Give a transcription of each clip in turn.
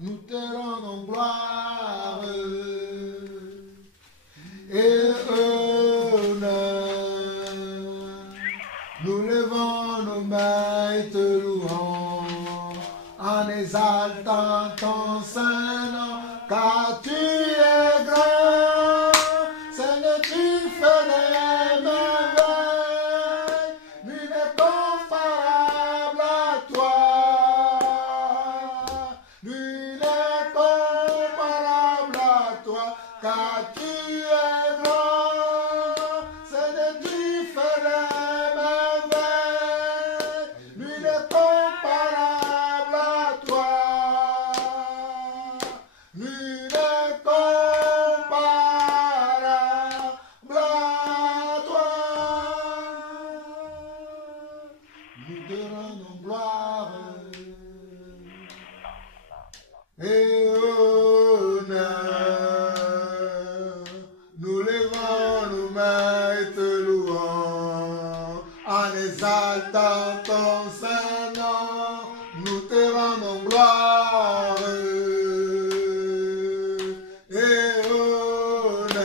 nous te rendons gloire et honneur. Nous levons nos mains et te louons en exaltant ton saint nom, car tu es grand. Seigneur, tu fais des merveilles, nul n'est comparable à toi. Nul n'est comparable à toi, car tu es grand. Seigneur, tu fais des merveilles, nul n'est comparable à toi. Nul n'est comparable à toi. Nous te rendons gloire et honneur. Nous levons nos mains et te louons en exaltant ton saint nom. Nous te rendons gloire et honneur.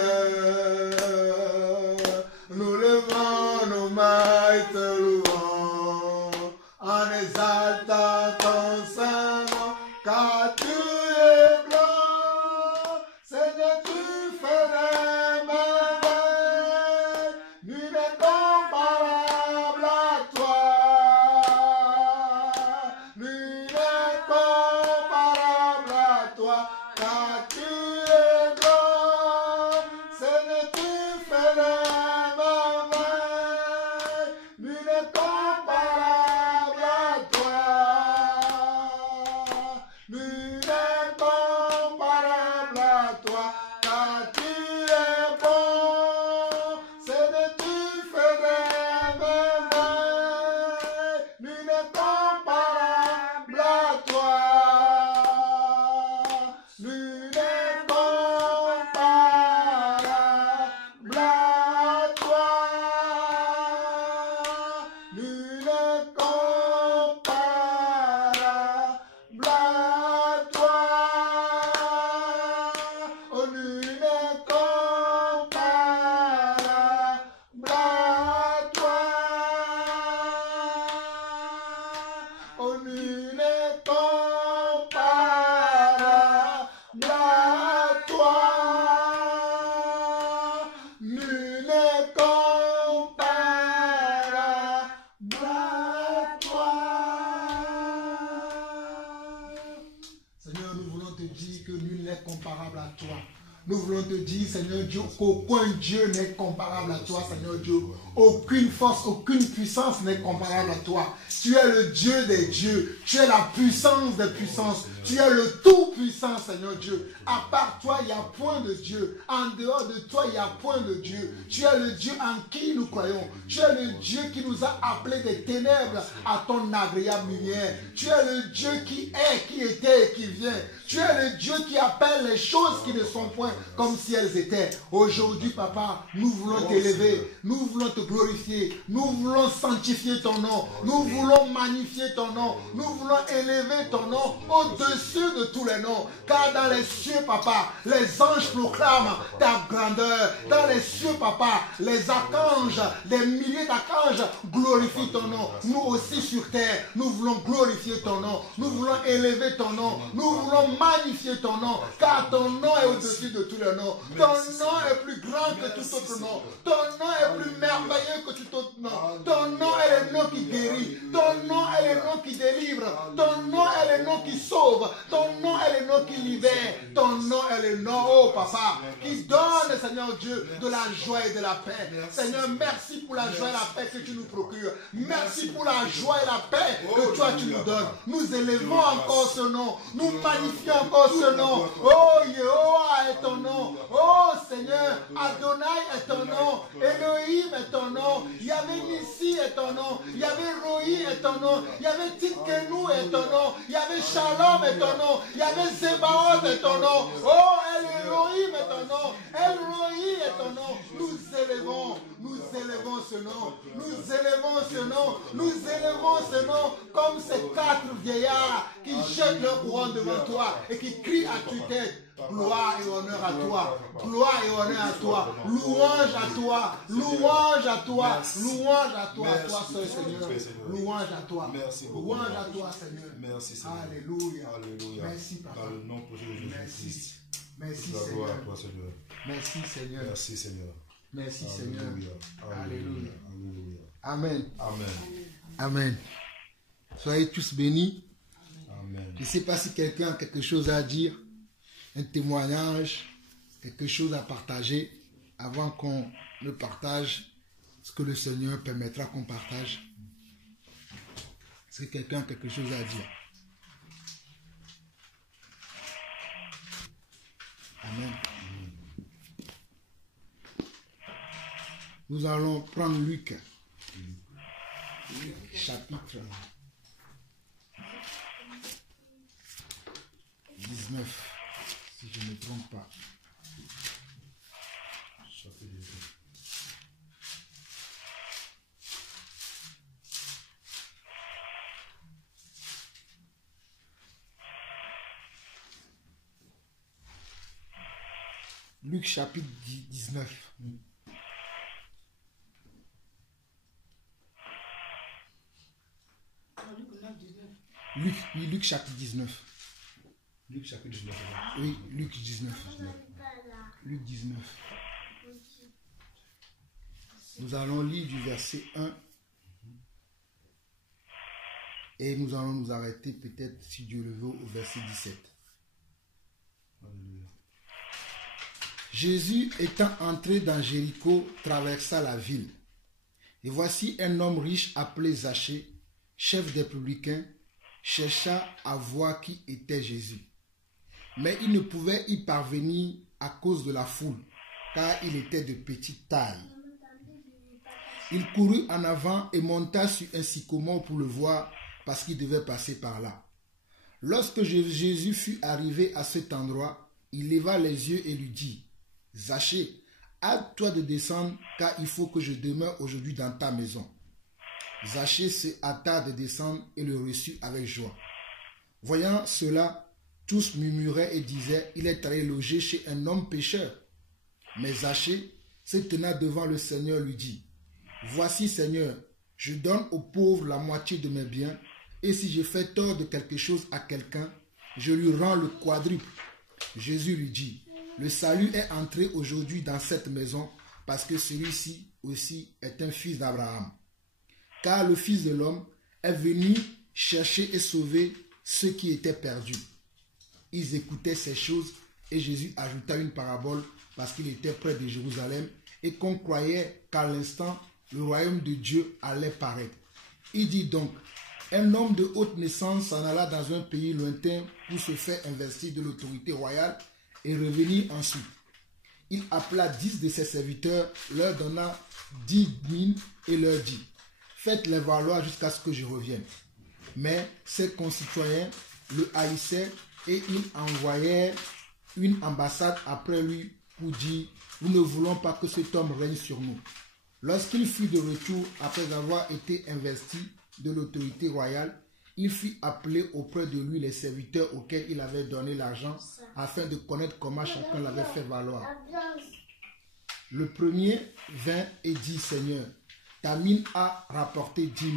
Nous levons nos mains et te louons en exaltant ton saint nom, car tu es grand. Seigneur, tu fais des merveilles, nul n'est comparable à toi. Nul n'est comparable à toi, car tu es grand. Seigneur, tu fais des merveilles, nul n'est comparable à toi. Nul n'est comparable à toi, car tu es bon. Seigneur, tu fais des merveilles, nul n'est comparable à toi. Nul n'est comparable à toi. Nul n'est comparable à toi. Oh, nul n'est comparable à toi. Oh, nul n'est comparable à toi. Nul n'est comparable à toi. Seigneur, nous voulons te dire que nul n'est comparable à toi. Nous voulons te dire, Seigneur Dieu, qu'aucun Dieu n'est comparable à toi, Seigneur Dieu. Aucune force, aucune puissance n'est comparable à toi. Tu es le Dieu des dieux. Tu es la puissance des puissances. Tu es le tout-puissant, Seigneur Dieu. À part toi, il n'y a point de Dieu. En dehors de toi, il n'y a point de Dieu. Tu es le Dieu en qui nous croyons. Tu es le Dieu qui nous a appelés des ténèbres à ton agréable lumière. Tu es le Dieu qui est, qui était et qui vient. Tu es le Dieu qui appelle les choses qui ne sont point comme si elles étaient. Aujourd'hui, Papa, nous voulons t'élever. Nous voulons te glorifier. Nous voulons sanctifier ton nom. Nous voulons magnifier ton nom. Nous voulons élever ton nom au-dessus de tous les noms. Car dans les cieux, Papa, les anges proclament ta grandeur. Dans les cieux, Papa, les archanges, des milliers d'archanges glorifient ton nom. Nous aussi sur terre, nous voulons glorifier ton nom. Nous voulons élever ton nom. Nous voulons magnifier ton nom. Car ton nom est au-dessus de tous les noms. Ton nom est plus grand que tout autre nom. Ton nom est plus merveilleux que tout autre nom. Ton nom est le nom qui guérit. Ton nom est le nom qui délivre. Ton nom est le nom qui sauve. Ton nom est le nom qui libère. Ton nom est le nom, oh Papa, qui donne, Seigneur Dieu, de la joie et de la paix. Seigneur, merci pour la joie et la paix que tu nous procures. Merci pour la joie et la paix que toi tu nous donnes. Nous élevons encore ce nom. Nous magnifions encore ce nom. Oh, Yehowa est ton nom. Oh, Seigneur, Adonai est ton nom. Elohim est ton nom. Yahvé Nissi est ton nom. Yahvé Rohi est ton nom. Yahvé Titkenu est ton nom. Yahvé Shalom est ton nom. Yahvé Zebaoth est ton nom. Oh, El Elohim est ton nom. El Rohi est ton nom. Nous élevons ce nom. Nous élevons ce nom. Nous élevons ce nom comme ces quatre vieillards qui jettent leur couronne devant toi et qui crient à tue-tête. Gloire et honneur à toi. Gloire et honneur à toi. Louange à toi. Louange à toi. Louange à toi. À toi seul, Seigneur. Louange à toi. Louange à toi, Seigneur. Merci, Seigneur. Alléluia. Alléluia. Merci, Papa. Dans le nom précieux de Jésus-Christ. Merci, Seigneur. Merci, Seigneur. Merci, Seigneur. Merci, Seigneur. Alléluia. Amen. Amen. Amen. Soyez tous bénis. Amen. Je ne sais pas si quelqu'un a quelque chose à dire, un témoignage, quelque chose à partager avant qu'on ne partage ce que le Seigneur permettra qu'on partage. Est-ce que quelqu'un a quelque chose à dire? Amen. Nous allons prendre Luc, chapitre 19, si je ne me trompe pas. Luc chapitre 19. Luc chapitre 19. Luc chapitre 19. Oui, Luc 19. Luc 19. Nous allons lire du verset 1 et nous allons nous arrêter peut-être, si Dieu le veut, au verset 17. Alléluia. Jésus étant entré dans Jéricho, traversa la ville. Et voici un homme riche appelé Zachée, chef des publicains, chercha à voir qui était Jésus. Mais il ne pouvait y parvenir à cause de la foule, car il était de petite taille. Il courut en avant et monta sur un sycomore pour le voir, parce qu'il devait passer par là. Lorsque Jésus fut arrivé à cet endroit, il leva les yeux et lui dit, « Zachée, hâte-toi de descendre, car il faut que je demeure aujourd'hui dans ta maison. » Zachée se hâta de descendre et le reçut avec joie. Voyant cela, tous murmuraient et disaient, « Il est allé loger chez un homme pécheur. » Mais Zachée, se tenant devant le Seigneur, lui dit, « Voici, Seigneur, je donne aux pauvres la moitié de mes biens, et si je fais tort de quelque chose à quelqu'un, je lui rends le quadruple. » Jésus lui dit, « Le salut est entré aujourd'hui dans cette maison, parce que celui-ci aussi est un fils d'Abraham. Car le Fils de l'homme est venu chercher et sauver ceux qui étaient perdus. » Ils écoutaient ces choses et Jésus ajouta une parabole parce qu'il était près de Jérusalem et qu'on croyait qu'à l'instant, le royaume de Dieu allait paraître. Il dit donc, un homme de haute naissance s'en alla dans un pays lointain pour se faire investir de l'autorité royale et revenir ensuite. Il appela 10 de ses serviteurs, leur donna 10 000 et leur dit, faites-les valoir jusqu'à ce que je revienne. Mais ses concitoyens le haïssaient et ils envoyèrent une ambassade après lui pour dire, nous ne voulons pas que cet homme règne sur nous. Lorsqu'il fut de retour après avoir été investi de l'autorité royale, il fit appeler auprès de lui les serviteurs auxquels il avait donné l'argent afin de connaître comment chacun l'avait fait valoir. Le premier vint et dit, Seigneur, ta mine a rapporté 10 000.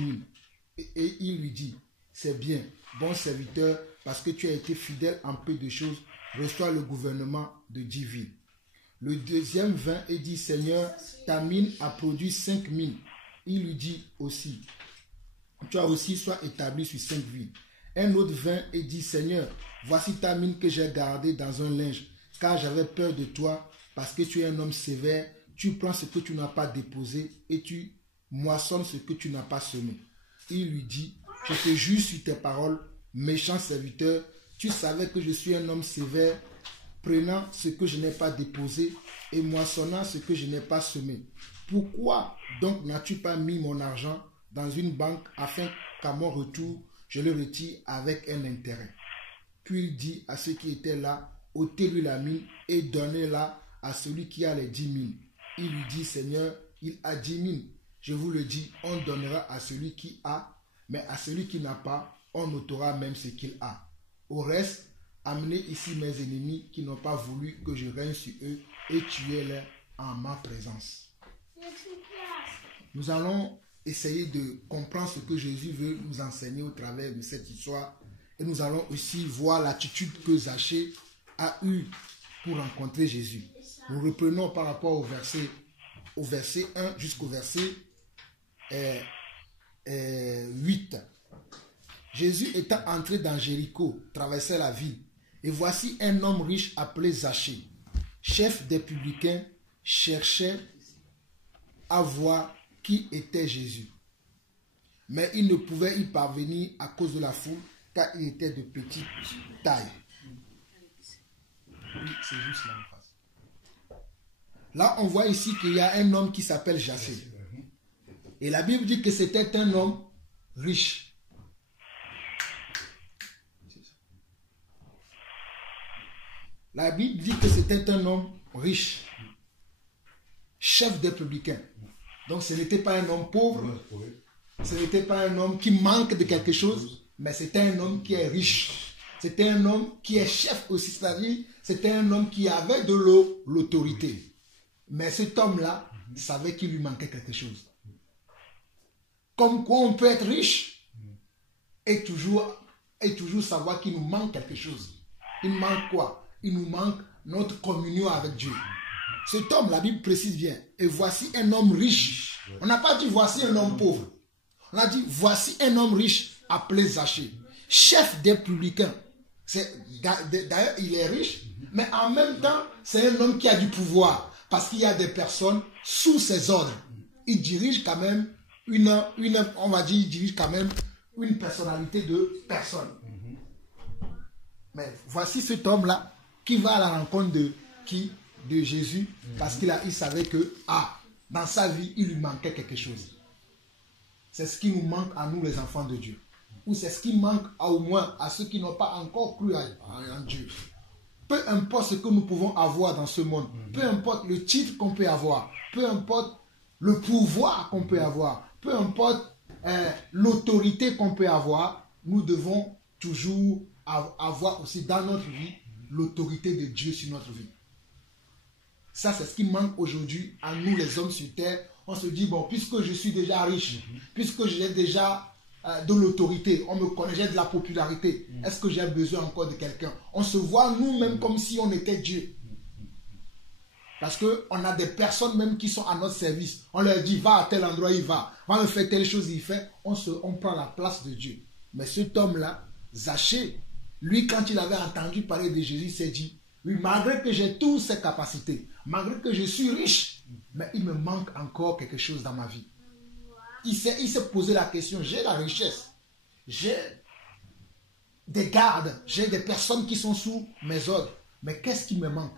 Et il lui dit, c'est bien, bon serviteur, parce que tu as été fidèle en peu de choses, reçois le gouvernement de 10 villes. Le deuxième vint et dit, Seigneur, ta mine a produit 5 000. Il lui dit aussi, toi aussi sois établi sur 5 villes. Un autre vint et dit, Seigneur, voici ta mine que j'ai gardée dans un linge, car j'avais peur de toi, parce que tu es un homme sévère, tu prends ce que tu n'as pas déposé et tu moissonnes ce que tu n'as pas semé. Il lui dit, je te jure sur tes paroles, méchant serviteur, tu savais que je suis un homme sévère, prenant ce que je n'ai pas déposé et moissonnant ce que je n'ai pas semé. Pourquoi donc n'as-tu pas mis mon argent dans une banque afin qu'à mon retour, je le retire avec un intérêt? Puis il dit à ceux qui étaient là, ôtez-lui la mine et donnez-la à celui qui a les 10 000. Il lui dit, Seigneur, il a 10 000. Je vous le dis, on donnera à celui qui a, mais à celui qui n'a pas, on notera même ce qu'il a. Au reste, amenez ici mes ennemis qui n'ont pas voulu que je règne sur eux et tuez-les en ma présence. Nous allons essayer de comprendre ce que Jésus veut nous enseigner au travers de cette histoire. Et nous allons aussi voir l'attitude que Zachée a eue pour rencontrer Jésus. Nous reprenons par rapport au verset 1 jusqu'au verset 8. Jésus étant entré dans Jéricho, traversait la ville. Et voici un homme riche appelé Zachée, chef des publicains, cherchait à voir qui était Jésus. Mais il ne pouvait y parvenir à cause de la foule, car il était de petite taille. Oui, c'est juste là en face. Là, on voit ici qu'il y a un homme qui s'appelle Zachée. Et la Bible dit que c'était un homme riche. La Bible dit que c'était un homme riche, chef des publicains. Donc ce n'était pas un homme pauvre, ce n'était pas un homme qui manque de quelque chose, mais c'était un homme qui est riche. C'était un homme qui est chef aussi, c'est-à-dire c'était un homme qui avait de l'autorité. Mais cet homme-là savait qu'il lui manquait quelque chose. Comme quoi on peut être riche et toujours savoir qu'il nous manque quelque chose. Il manque quoi? Il nous manque notre communion avec Dieu. Cet homme, la Bible précise bien, et voici un homme riche. On n'a pas dit voici un homme pauvre. On a dit voici un homme riche appelé Zachée, chef des publicains. D'ailleurs, il est riche, mais en même temps, c'est un homme qui a du pouvoir, parce qu'il y a des personnes sous ses ordres. Il dirige quand même on va dire, il dirige quand même une personnalité de personne. Mais voici cet homme-là qui va à la rencontre de qui? De Jésus, parce qu'il savait que dans sa vie, il lui manquait quelque chose. C'est ce qui nous manque à nous, les enfants de Dieu. Ou c'est ce qui manque au moins à ceux qui n'ont pas encore cru en Dieu. Peu importe ce que nous pouvons avoir dans ce monde, peu importe le titre qu'on peut avoir, peu importe le pouvoir qu'on peut avoir, peu importe l'autorité qu'on peut avoir, nous devons toujours avoir aussi dans notre vie l'autorité de Dieu sur notre vie. Ça, c'est ce qui manque aujourd'hui à nous, les hommes sur terre. On se dit, bon, puisque je suis déjà riche, puisque j'ai déjà de l'autorité, on me connaît, j'ai de la popularité, est-ce que j'ai besoin encore de quelqu'un? On se voit nous-mêmes comme si on était Dieu. Parce qu'on a des personnes même qui sont à notre service. On leur dit, va à tel endroit, il va me faire telle chose, il fait. On prend la place de Dieu. Mais cet homme-là, Zachée, lui, quand il avait entendu parler de Jésus, il s'est dit, oui, malgré que j'ai toutes ces capacités, malgré que je suis riche, mais il me manque encore quelque chose dans ma vie. Il s'est posé la question, j'ai la richesse, j'ai des gardes, j'ai des personnes qui sont sous mes ordres, mais qu'est-ce qui me manque?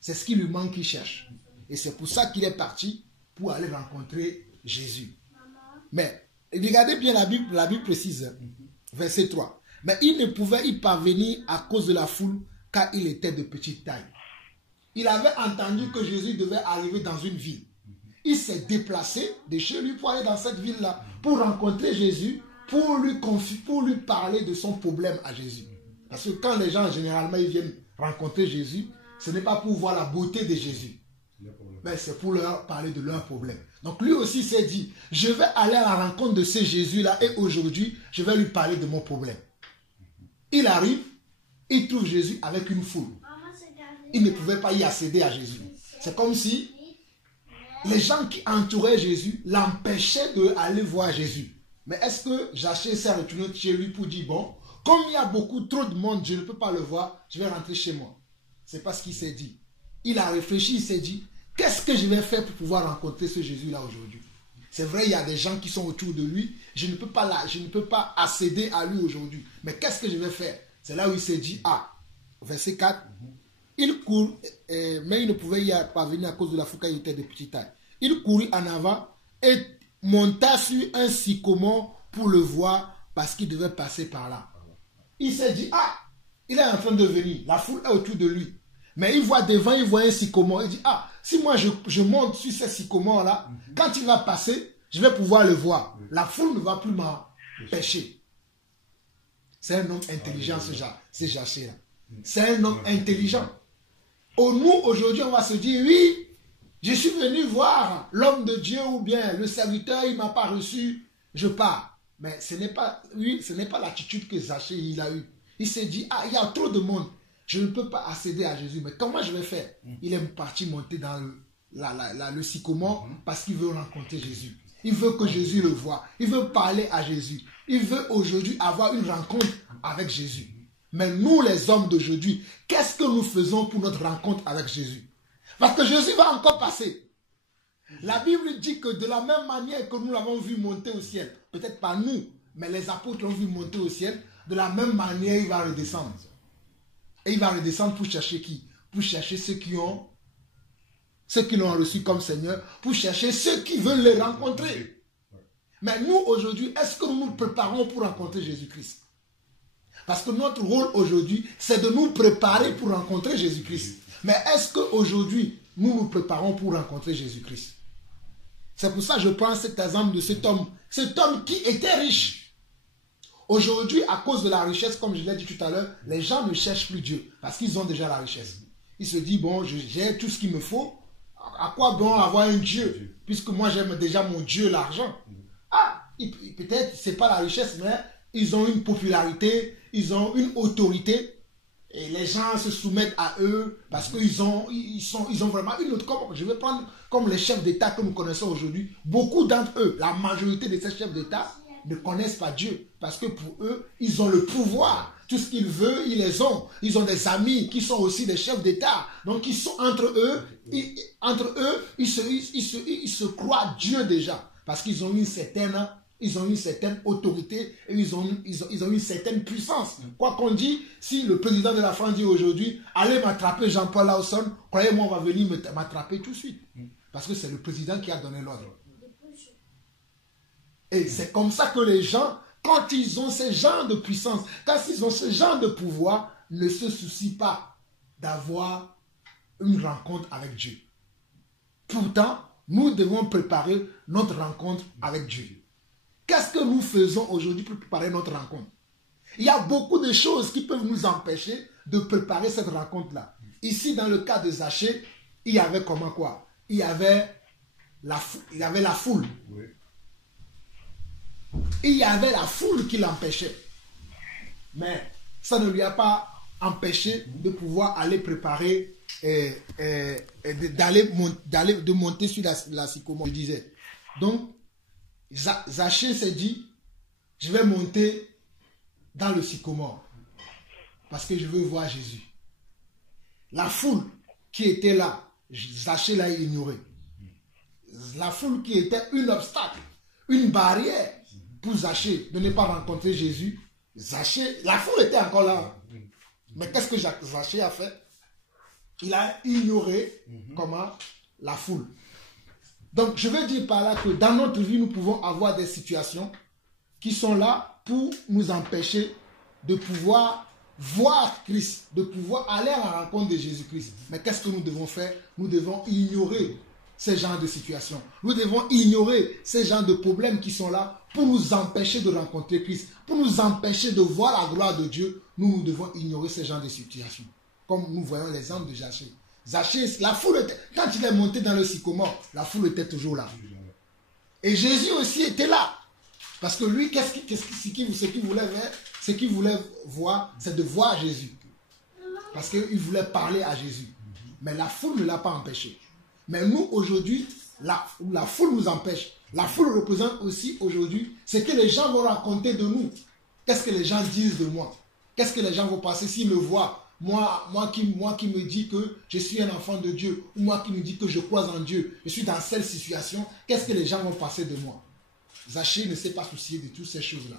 C'est ce qui lui manque qu'il cherche. Et c'est pour ça qu'il est parti pour aller rencontrer Jésus. Mais regardez bien la Bible précise, verset 3. Mais il ne pouvait y parvenir à cause de la foule, car il était de petite taille. Il avait entendu que Jésus devait arriver dans une ville. Il s'est déplacé de chez lui pour aller dans cette ville-là, pour rencontrer Jésus, pour lui parler de son problème à Jésus. Parce que quand les gens, généralement, ils viennent rencontrer Jésus, ce n'est pas pour voir la beauté de Jésus, mais c'est pour leur parler de leurs problèmes. Donc lui aussi s'est dit, je vais aller à la rencontre de ce Jésus-là et aujourd'hui, je vais lui parler de mon problème. Il arrive, il trouve Jésus avec une foule. Il ne pouvait pas y accéder à Jésus. C'est comme si les gens qui entouraient Jésus l'empêchaient d'aller voir Jésus. Mais est-ce que Zachée s'est retourné chez lui pour dire, bon, comme il y a trop de monde, je ne peux pas le voir, je vais rentrer chez moi. C'est pas ce qu'il s'est dit. Il a réfléchi, il s'est dit, qu'est-ce que je vais faire pour pouvoir rencontrer ce Jésus-là aujourd'hui? C'est vrai, il y a des gens qui sont autour de lui. Je ne peux pas accéder à lui aujourd'hui. Mais qu'est-ce que je vais faire? C'est là où il s'est dit, verset 4, il court, mais il ne pouvait y parvenir à cause de la foule car il était de petite taille. Il courut en avant et monta sur un sycomore pour le voir parce qu'il devait passer par là. Il s'est dit, il est en train de venir. La foule est autour de lui. Mais il voit devant, il voit un sycomore. Il dit, si moi je monte sur ce sycomore-là, quand il va passer, je vais pouvoir le voir. La foule ne va plus m'empêcher. C'est un homme intelligent, ce Zaché-là. C'est un homme intelligent. Nous, aujourd'hui, on va se dire, oui, je suis venu voir l'homme de Dieu ou bien le serviteur, il ne m'a pas reçu, je pars. Mais ce n'est pas l'attitude que Zaché il a eue. Il s'est dit, ah, il y a trop de monde, je ne peux pas accéder à Jésus, mais comment je vais faire? Il est parti monter dans le sycomore parce qu'il veut rencontrer Jésus. Il veut que Jésus le voie. Il veut parler à Jésus. Il veut aujourd'hui avoir une rencontre avec Jésus. Mais nous, les hommes d'aujourd'hui, qu'est-ce que nous faisons pour notre rencontre avec Jésus? Parce que Jésus va encore passer. La Bible dit que de la même manière que nous l'avons vu monter au ciel, peut-être pas nous, mais les apôtres l'ont vu monter au ciel, de la même manière, il va redescendre. Et il va redescendre pour chercher qui? Pour chercher ceux qui l'ont reçu comme Seigneur, pour chercher ceux qui veulent le rencontrer. Mais nous, aujourd'hui, est-ce que nous nous préparons pour rencontrer Jésus-Christ? Parce que notre rôle aujourd'hui, c'est de nous préparer pour rencontrer Jésus-Christ. Mais est-ce qu'aujourd'hui, nous nous préparons pour rencontrer Jésus-Christ? C'est pour ça que je prends cet exemple de cet homme qui était riche. Aujourd'hui, à cause de la richesse, comme je l'ai dit tout à l'heure, les gens ne cherchent plus Dieu parce qu'ils ont déjà la richesse. Ils se disent, bon, j'ai tout ce qu'il me faut. À quoi bon avoir un Dieu? Puisque moi, j'aime déjà mon Dieu, l'argent. Ah, peut-être, ce n'est pas la richesse, mais ils ont une popularité, ils ont une autorité. Et les gens se soumettent à eux parce qu'ils ont vraiment une autre... Je vais prendre comme les chefs d'État que nous connaissons aujourd'hui. Beaucoup d'entre eux, la majorité de ces chefs d'État ne connaissent pas Dieu. Parce que pour eux, ils ont le pouvoir. Tout ce qu'ils veulent, ils les ont. Ils ont des amis qui sont aussi des chefs d'État. Donc ils sont entre eux, ils se croient Dieu déjà. Parce qu'ils ont une certaine autorité et ils ont une certaine puissance. Quoi qu'on dit, si le président de la France dit aujourd'hui, allez m'attraper Jean-Paul Lawson, croyez-moi, on va venir m'attraper tout de suite. Parce que c'est le président qui a donné l'ordre. Et c'est comme ça que les gens, quand ils ont ce genre de puissance, quand ils ont ce genre de pouvoir, ne se soucient pas d'avoir une rencontre avec Dieu. Pourtant, nous devons préparer notre rencontre avec Dieu. Qu'est-ce que nous faisons aujourd'hui pour préparer notre rencontre? Il y a beaucoup de choses qui peuvent nous empêcher de préparer cette rencontre-là. Ici, dans le cas de Zaché, il y avait comment quoi? Il y avait la foule. Oui. Il y avait la foule qui l'empêchait. Mais ça ne lui a pas empêché de pouvoir aller préparer, de monter sur la sycomore, je disais. Donc, Zaché s'est dit, je vais monter dans le sycomore parce que je veux voir Jésus. La foule qui était là, Zaché l'a ignoré. La foule qui était un obstacle, une barrière pour Zaché de ne pas rencontrer Jésus. Zaché, la foule était encore là. Mais qu'est-ce que Zaché a fait? Il a ignoré la foule. Donc, je veux dire par là que dans notre vie, nous pouvons avoir des situations qui sont là pour nous empêcher de pouvoir voir Christ, de pouvoir aller à la rencontre de Jésus-Christ. Mais qu'est-ce que nous devons faire? Nous devons ignorer ces genres de situations. Nous devons ignorer ces genres de problèmes qui sont là pour nous empêcher de rencontrer Christ, pour nous empêcher de voir la gloire de Dieu. Nous devons ignorer ces genres de situations. Comme nous voyons l'exemple de Zaché. Zaché, la foule était, quand il est monté dans le sycomore, la foule était toujours là. Et Jésus aussi était là. Parce que lui, ce qu'il voulait voir, c'est de voir Jésus. Parce qu'il voulait parler à Jésus. Mais la foule ne l'a pas empêché. Mais nous, aujourd'hui, la foule nous empêche. La foule représente aussi aujourd'hui ce que les gens vont raconter de nous. Qu'est-ce que les gens disent de moi? Qu'est-ce que les gens vont passer s'ils me voient? Moi qui me dis que je suis un enfant de Dieu, ou moi qui me dis que je crois en Dieu, je suis dans cette situation, qu'est-ce que les gens vont penser de moi? Zaché ne s'est pas soucié de toutes ces choses-là.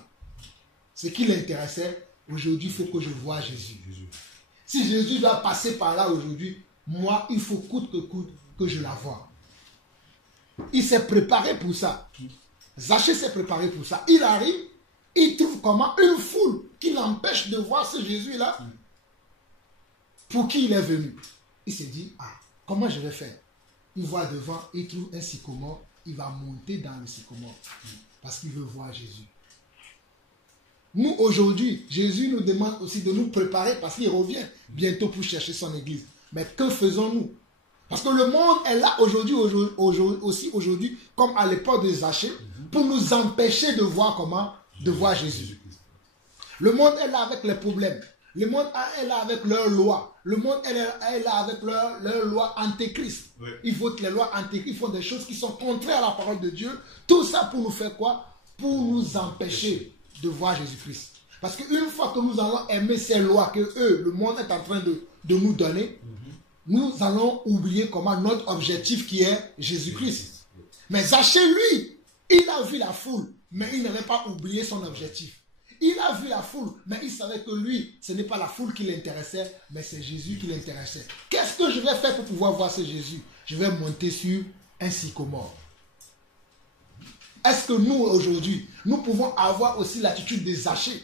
Ce qui l'intéressait, aujourd'hui, il faut que je voie Jésus. Si Jésus doit passer par là aujourd'hui, moi, il faut coûte que coûte que je la voie. Il s'est préparé pour ça. Zaché s'est préparé pour ça. Il arrive, il trouve comment une foule qui l'empêche de voir ce Jésus-là. Pour qui il est venu? Il s'est dit, comment je vais faire? Il voit devant, il trouve un sycomore, il va monter dans le sycomore parce qu'il veut voir Jésus. nous aujourd'hui, Jésus nous demande aussi de nous préparer parce qu'il revient bientôt pour chercher son église. Mais que faisons-nous? Parce que le monde est là aujourd'hui, comme à l'époque de Zachée, pour nous empêcher de voir comment? De voir Jésus. Le monde est là avec les problèmes. Le monde est là avec leurs lois. Le monde est là avec leurs lois antéchrist. Oui. Ils votent les lois antéchrist. Ils font des choses qui sont contraires à la parole de Dieu. Tout ça pour nous faire quoi? Pour nous empêcher de voir Jésus-Christ. Parce qu'une fois que nous allons aimer ces lois que le monde est en train de nous donner, nous allons oublier comment notre objectif qui est Jésus-Christ. Mais Zachée, lui, il a vu la foule, mais il n'avait pas oublié son objectif. Il a vu la foule, mais il savait que lui, ce n'est pas la foule qui l'intéressait, mais c'est Jésus qui l'intéressait. Qu'est-ce que je vais faire pour pouvoir voir ce Jésus? Je vais monter sur un sycomore. Est-ce que nous, aujourd'hui, nous pouvons avoir aussi l'attitude de Zachée?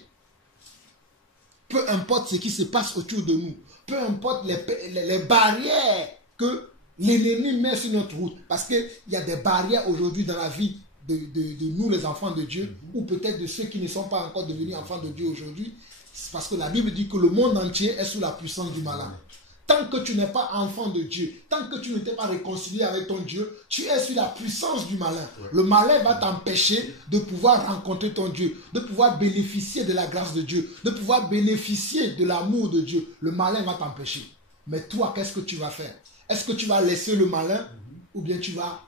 Peu importe ce qui se passe autour de nous, peu importe les barrières que l'ennemi met sur notre route, parce qu'il y a des barrières aujourd'hui dans la vie de nous les enfants de Dieu, ou peut-être de ceux qui ne sont pas encore devenus enfants de Dieu aujourd'hui, parce que la Bible dit que le monde entier est sous la puissance du malin. Tant que tu n'es pas enfant de Dieu, tant que tu ne t'es pas réconcilié avec ton Dieu, tu es sous la puissance du malin. Le malin va t'empêcher de pouvoir rencontrer ton Dieu, de pouvoir bénéficier de la grâce de Dieu, de pouvoir bénéficier de l'amour de Dieu. Le malin va t'empêcher. Mais toi, qu'est-ce que tu vas faire? Est-ce que tu vas laisser le malin ou bien tu vas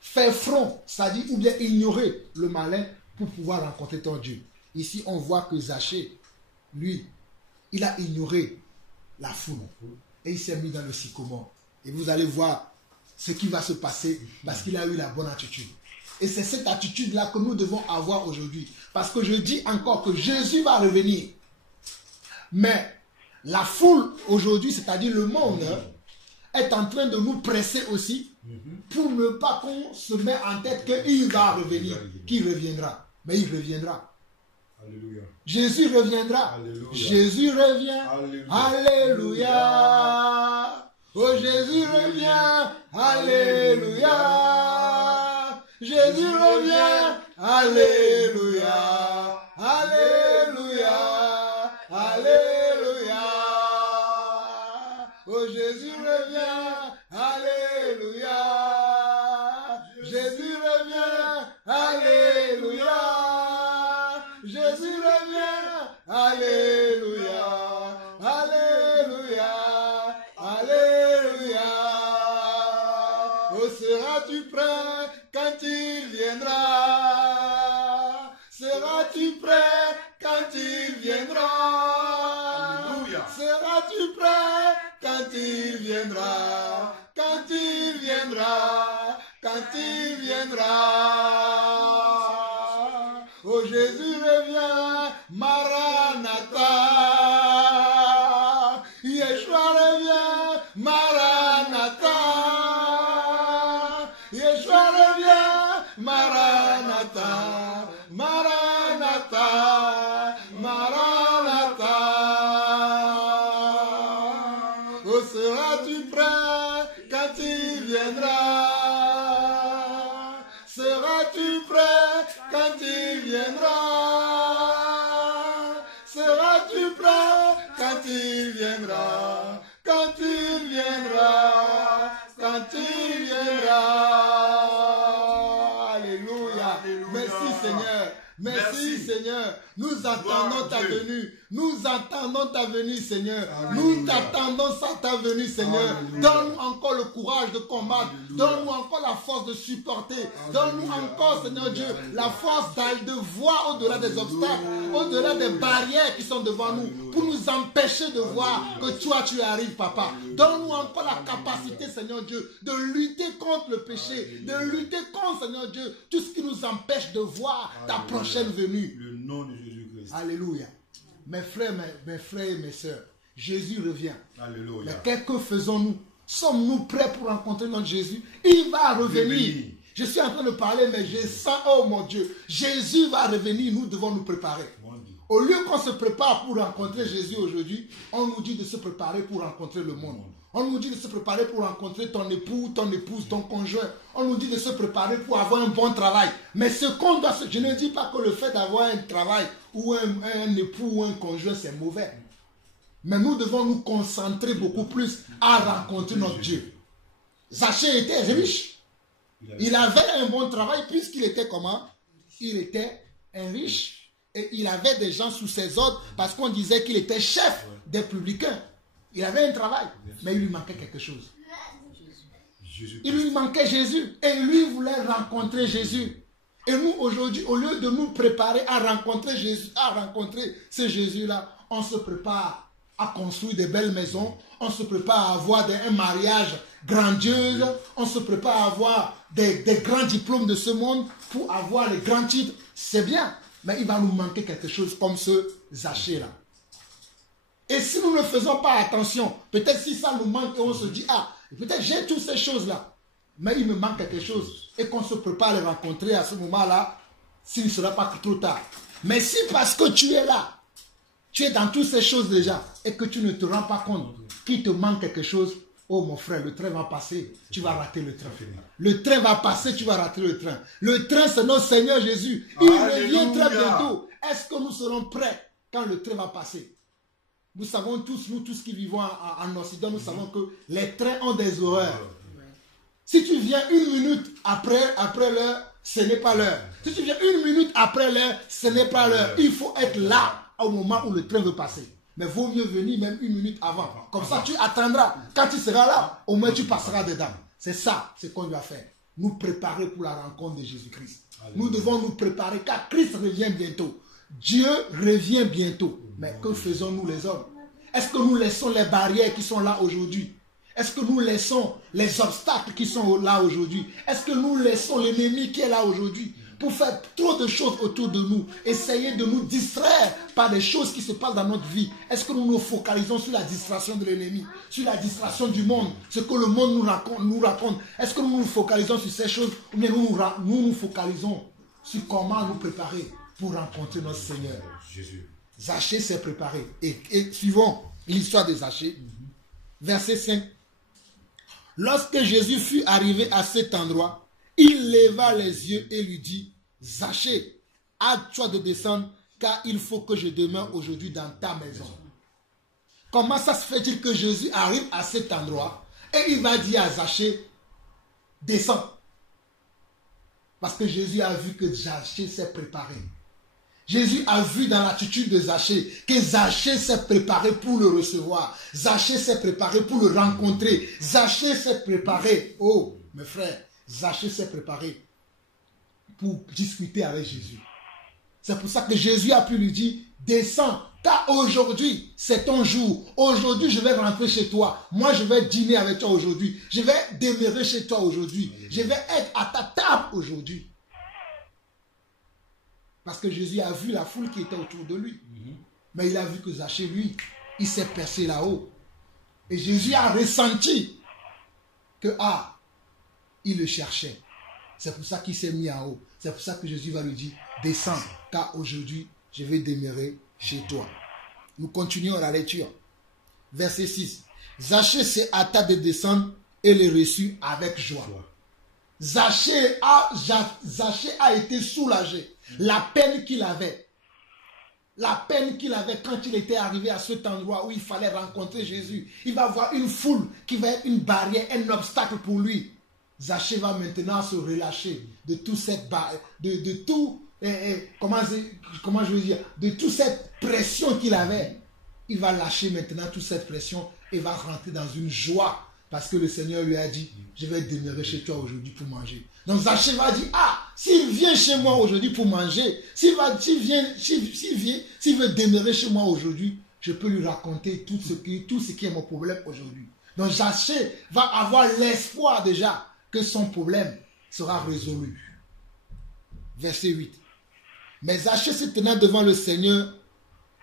faire front, c'est-à-dire ou bien ignorer le malin pour pouvoir rencontrer ton Dieu? Ici, on voit que Zachée, lui, il a ignoré la foule. Et il s'est mis dans le sycomore. Et vous allez voir ce qui va se passer parce qu'il a eu la bonne attitude. Et c'est cette attitude-là que nous devons avoir aujourd'hui. Parce que je dis encore que Jésus va revenir. Mais la foule aujourd'hui, c'est-à-dire le monde, est en train de nous presser aussi pour ne pas qu'on se mette en tête qu'il va revenir, qu'il reviendra. Mais il reviendra. Alléluia. Jésus reviendra. Alléluia. Jésus revient. Alléluia. Alléluia. Oh, Jésus revient. Alléluia. Jésus revient. Alléluia. Alléluia. Alléluia. Oh, Jésus revient. Alléluia. Jésus revient. Alléluia. Jésus revient. Alléluia. Alléluia. Alléluia. Oh, seras-tu prêt quand il viendra? Seras-tu prêt quand il viendra? Alléluia. Seras-tu prêt quand il viendra? Quand il viendra? Quand il viendra? Oh, Jésus revient, Maranatha. Yeshua revient, Maranatha. Yeshua revient, Maranatha. Maranatha. Maranatha. Oh, seras-tu prêt quand il viendra? Seras-tu prêt quand il viendra? Seras-tu prêt quand il viendra? Quand il viendra? Quand il viendra? Alléluia. Merci Seigneur. Merci Seigneur. Nous attendons ta venue. Nous attendons ta venue, Seigneur. Nous t'attendons ta venue, Seigneur. Donne-nous encore le courage de combattre. Donne-nous encore la force de supporter. Donne-nous encore, Seigneur Dieu, la force de voir au-delà des obstacles, au-delà des barrières qui sont devant nous, pour nous empêcher de voir que toi, tu arrives, Papa. Donne-nous encore la capacité, Seigneur Dieu, de lutter contre le péché, de lutter contre, Seigneur Dieu, tout ce qui nous empêche de voir ta prochaine venue. Le nom de Jésus-Christ. Alléluia. Mes frères et mes sœurs, Jésus revient. Alléluia. Mais que faisons-nous? Sommes-nous prêts pour rencontrer notre Jésus? Il va revenir. Je suis en train de parler, mais je sens, oh mon Dieu, Jésus va revenir, nous devons nous préparer. Au lieu qu'on se prépare pour rencontrer Jésus aujourd'hui, on nous dit de se préparer pour rencontrer le monde. On nous dit de se préparer pour rencontrer ton époux, ton épouse, ton conjoint. On nous dit de se préparer pour avoir un bon travail. Mais ce qu'on doit... Je ne dis pas que le fait d'avoir un travail ou un époux ou un conjoint, c'est mauvais. Mais nous devons nous concentrer beaucoup plus à rencontrer notre Dieu. Zachée était riche. Il avait un bon travail puisqu'il était comment? Il était un riche. Et il avait des gens sous ses ordres parce qu'on disait qu'il était chef des publicains. Il avait un travail, mais il lui manquait quelque chose. Il lui manquait Jésus. Et lui voulait rencontrer Jésus. Et nous, aujourd'hui, au lieu de nous préparer à rencontrer Jésus, à rencontrer ce Jésus-là, on se prépare à construire des belles maisons. On se prépare à avoir un mariage grandiose. On se prépare à avoir des grands diplômes de ce monde pour avoir les grands titres. C'est bien, mais il va nous manquer quelque chose comme ce Zachée-là. Et si nous ne faisons pas attention, peut-être si ça nous manque et on se dit, ah, peut-être j'ai toutes ces choses-là, mais il me manque quelque chose. Et qu'on se prépare à les rencontrer à ce moment-là, s'il ne sera pas trop tard. Mais si parce que tu es là, tu es dans toutes ces choses déjà, et que tu ne te rends pas compte qu'il te manque quelque chose, oh mon frère, le train va passer, tu vas rater le train. Le train va passer, tu vas rater le train. Le train, c'est notre Seigneur Jésus. Il revient très bientôt. Est-ce que nous serons prêts quand le train va passer? Nous savons tous, nous tous qui vivons en Occident, nous savons que les trains ont des horaires. Si tu viens une minute après l'heure, ce n'est pas l'heure. Si tu viens une minute après l'heure, ce n'est pas l'heure. Il faut être là au moment où le train veut passer. Mais vaut mieux venir même une minute avant. Comme ça, tu attendras. Quand tu seras là, au moins tu passeras dedans. C'est ça, ce qu'on doit faire. Nous préparer pour la rencontre de Jésus-Christ. Nous devons nous préparer car Christ revient bientôt. Dieu revient bientôt. Mais que faisons-nous les hommes? Est-ce que nous laissons les barrières qui sont là aujourd'hui? Est-ce que nous laissons les obstacles qui sont là aujourd'hui? Est-ce que nous laissons l'ennemi qui est là aujourd'hui pour faire trop de choses autour de nous, essayer de nous distraire par des choses qui se passent dans notre vie? Est-ce que nous nous focalisons sur la distraction de l'ennemi, sur la distraction du monde, ce que le monde nous raconte? Est-ce que nous nous focalisons sur ces choses ou bien nous nous focalisons sur comment nous préparer pour rencontrer notre Seigneur? Jésus. Zachée s'est préparé. Et suivons l'histoire de Zachée. Verset 5. Lorsque Jésus fut arrivé à cet endroit, il leva les yeux et lui dit, Zachée, hâte-toi de descendre, car il faut que je demeure aujourd'hui dans ta maison. Comment ça se fait-il que Jésus arrive à cet endroit et il va dire à Zachée, descends? Parce que Jésus a vu que Zachée s'est préparé. Jésus a vu dans l'attitude de Zachée que Zachée s'est préparé pour le recevoir. Zachée s'est préparé pour le rencontrer. Zachée s'est préparé. Oh, mes frères, Zachée s'est préparé pour discuter avec Jésus. C'est pour ça que Jésus a pu lui dire, descends, car aujourd'hui, c'est ton jour. Aujourd'hui, je vais rentrer chez toi. Moi, je vais dîner avec toi aujourd'hui. Je vais demeurer chez toi aujourd'hui. Je vais être à ta table aujourd'hui. Parce que Jésus a vu la foule qui était autour de lui. Mais il a vu que Zachée, lui, il s'est percé là-haut. Et Jésus a ressenti que, il le cherchait. C'est pour ça qu'il s'est mis en haut. C'est pour ça que Jésus va lui dire, descends, car aujourd'hui, je vais demeurer chez toi. Nous continuons la lecture. Verset 6. Zachée s'est hâta de descendre et le reçut avec joie. Zachée a été soulagé. La peine qu'il avait quand il était arrivé à cet endroit où il fallait rencontrer Jésus. Il va voir une foule qui va être une barrière, un obstacle pour lui. Zachée va maintenant se relâcher de toute cette de toute cette pression qu'il avait. Il va lâcher maintenant toute cette pression et va rentrer dans une joie. Parce que le Seigneur lui a dit, je vais demeurer chez toi aujourd'hui pour manger. Donc Zachée va dire, s'il vient chez moi aujourd'hui pour manger, s'il veut demeurer chez moi aujourd'hui, je peux lui raconter tout ce qui est mon problème aujourd'hui. Donc Zachée va avoir l'espoir déjà que son problème sera résolu. Verset 8. Mais Zachée se tenant devant le Seigneur,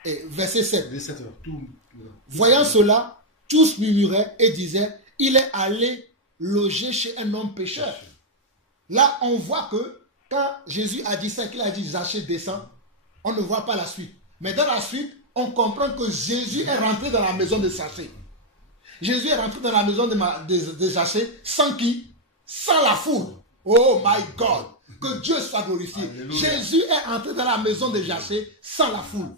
et verset 7. Voyant cela, tous murmuraient et disaient, il est allé loger chez un homme pécheur. Là, on voit que quand Jésus a dit ça, qu'il a dit Zachée descend, on ne voit pas la suite. Mais dans la suite, on comprend que Jésus est rentré dans la maison de Zachée. Jésus est rentré dans la maison de Zachée sans qui? Sans la foule. Oh my God! Que Dieu soit glorifié. Alléluia. Jésus est entré dans la maison de Zachée sans la foule.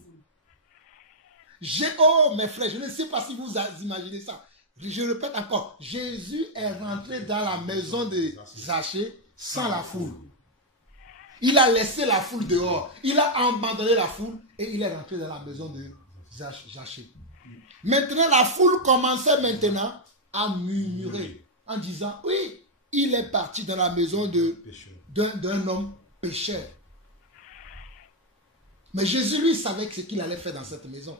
Oh mes frères, je ne sais pas si vous imaginez ça. Je répète encore. Jésus est rentré dans la maison de Zachée sans la foule. Il a laissé la foule dehors. Il a abandonné la foule et il est rentré dans la maison de Zachée. Maintenant, la foule commençait maintenant à murmurer en disant, oui, il est parti dans la maison d'un homme pécheur. Mais Jésus, lui, savait ce qu'il allait faire dans cette maison.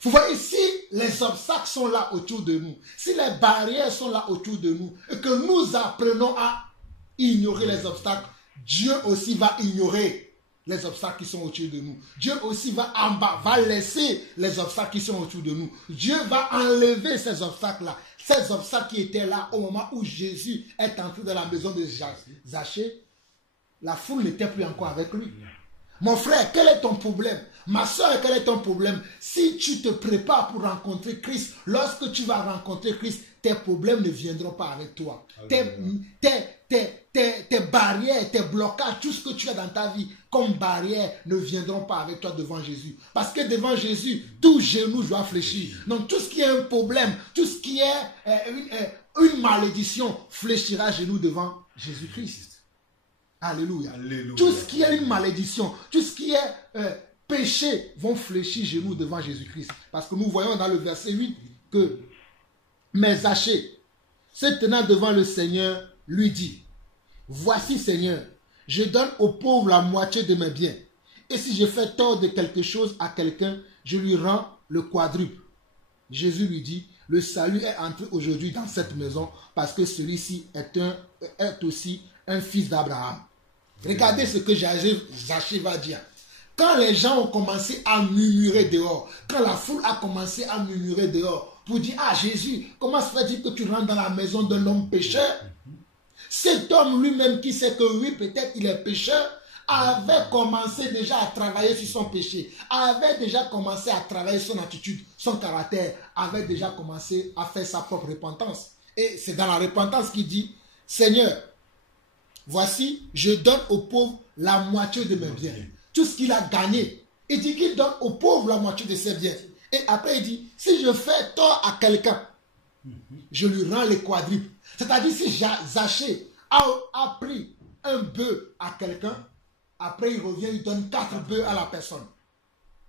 Vous voyez, si les obstacles sont là autour de nous, si les barrières sont là autour de nous, et que nous apprenons à ignorer les obstacles, Dieu aussi va ignorer les obstacles qui sont autour de nous. Dieu aussi va laisser les obstacles qui sont autour de nous. Dieu va enlever ces obstacles-là. Ces obstacles qui étaient là au moment où Jésus est entré dans la maison de Zachée, la foule n'était plus encore avec lui. Mon frère, quel est ton problème? Ma soeur, quel est ton problème? Si tu te prépares pour rencontrer Christ, lorsque tu vas rencontrer Christ, tes problèmes ne viendront pas avec toi. Tes barrières, tes blocages, tout ce que tu as dans ta vie comme barrière ne viendront pas avec toi devant Jésus. Parce que devant Jésus, tout genou doit fléchir. Donc tout ce qui est un problème, tout ce qui est une malédiction fléchira genou devant Jésus-Christ. Alléluia. Alléluia. Tout ce qui est une malédiction, tout ce qui est péché vont fléchir genoux devant Jésus-Christ. Parce que nous voyons dans le verset 8 que mais Zachée, se tenant devant le Seigneur, lui dit, voici Seigneur, je donne aux pauvres la moitié de mes biens. Et si je fais tort de quelque chose à quelqu'un, je lui rends le quadruple. Jésus lui dit, le salut est entré aujourd'hui dans cette maison parce que celui-ci est aussi un fils d'Abraham. Regardez ce que Zachée va dire. Quand les gens ont commencé à murmurer dehors, quand la foule a commencé à murmurer dehors, pour dire, ah Jésus, comment se fait-il que tu rentres dans la maison d'un homme pécheur? Cet homme lui-même qui sait que oui, peut-être il est pécheur, avait commencé déjà à travailler sur son péché, avait déjà commencé à travailler son attitude, son caractère, avait déjà commencé à faire sa propre repentance. Et c'est dans la repentance qu'il dit, Seigneur, voici, je donne aux pauvres la moitié de mes biens. Tout ce qu'il a gagné. Il dit qu'il donne aux pauvres la moitié de ses biens. Et après, il dit, si je fais tort à quelqu'un, je lui rends les quadruples. C'est-à-dire, si Zachée a pris un bœuf à quelqu'un, après il revient, il donne 4 bœufs à la personne.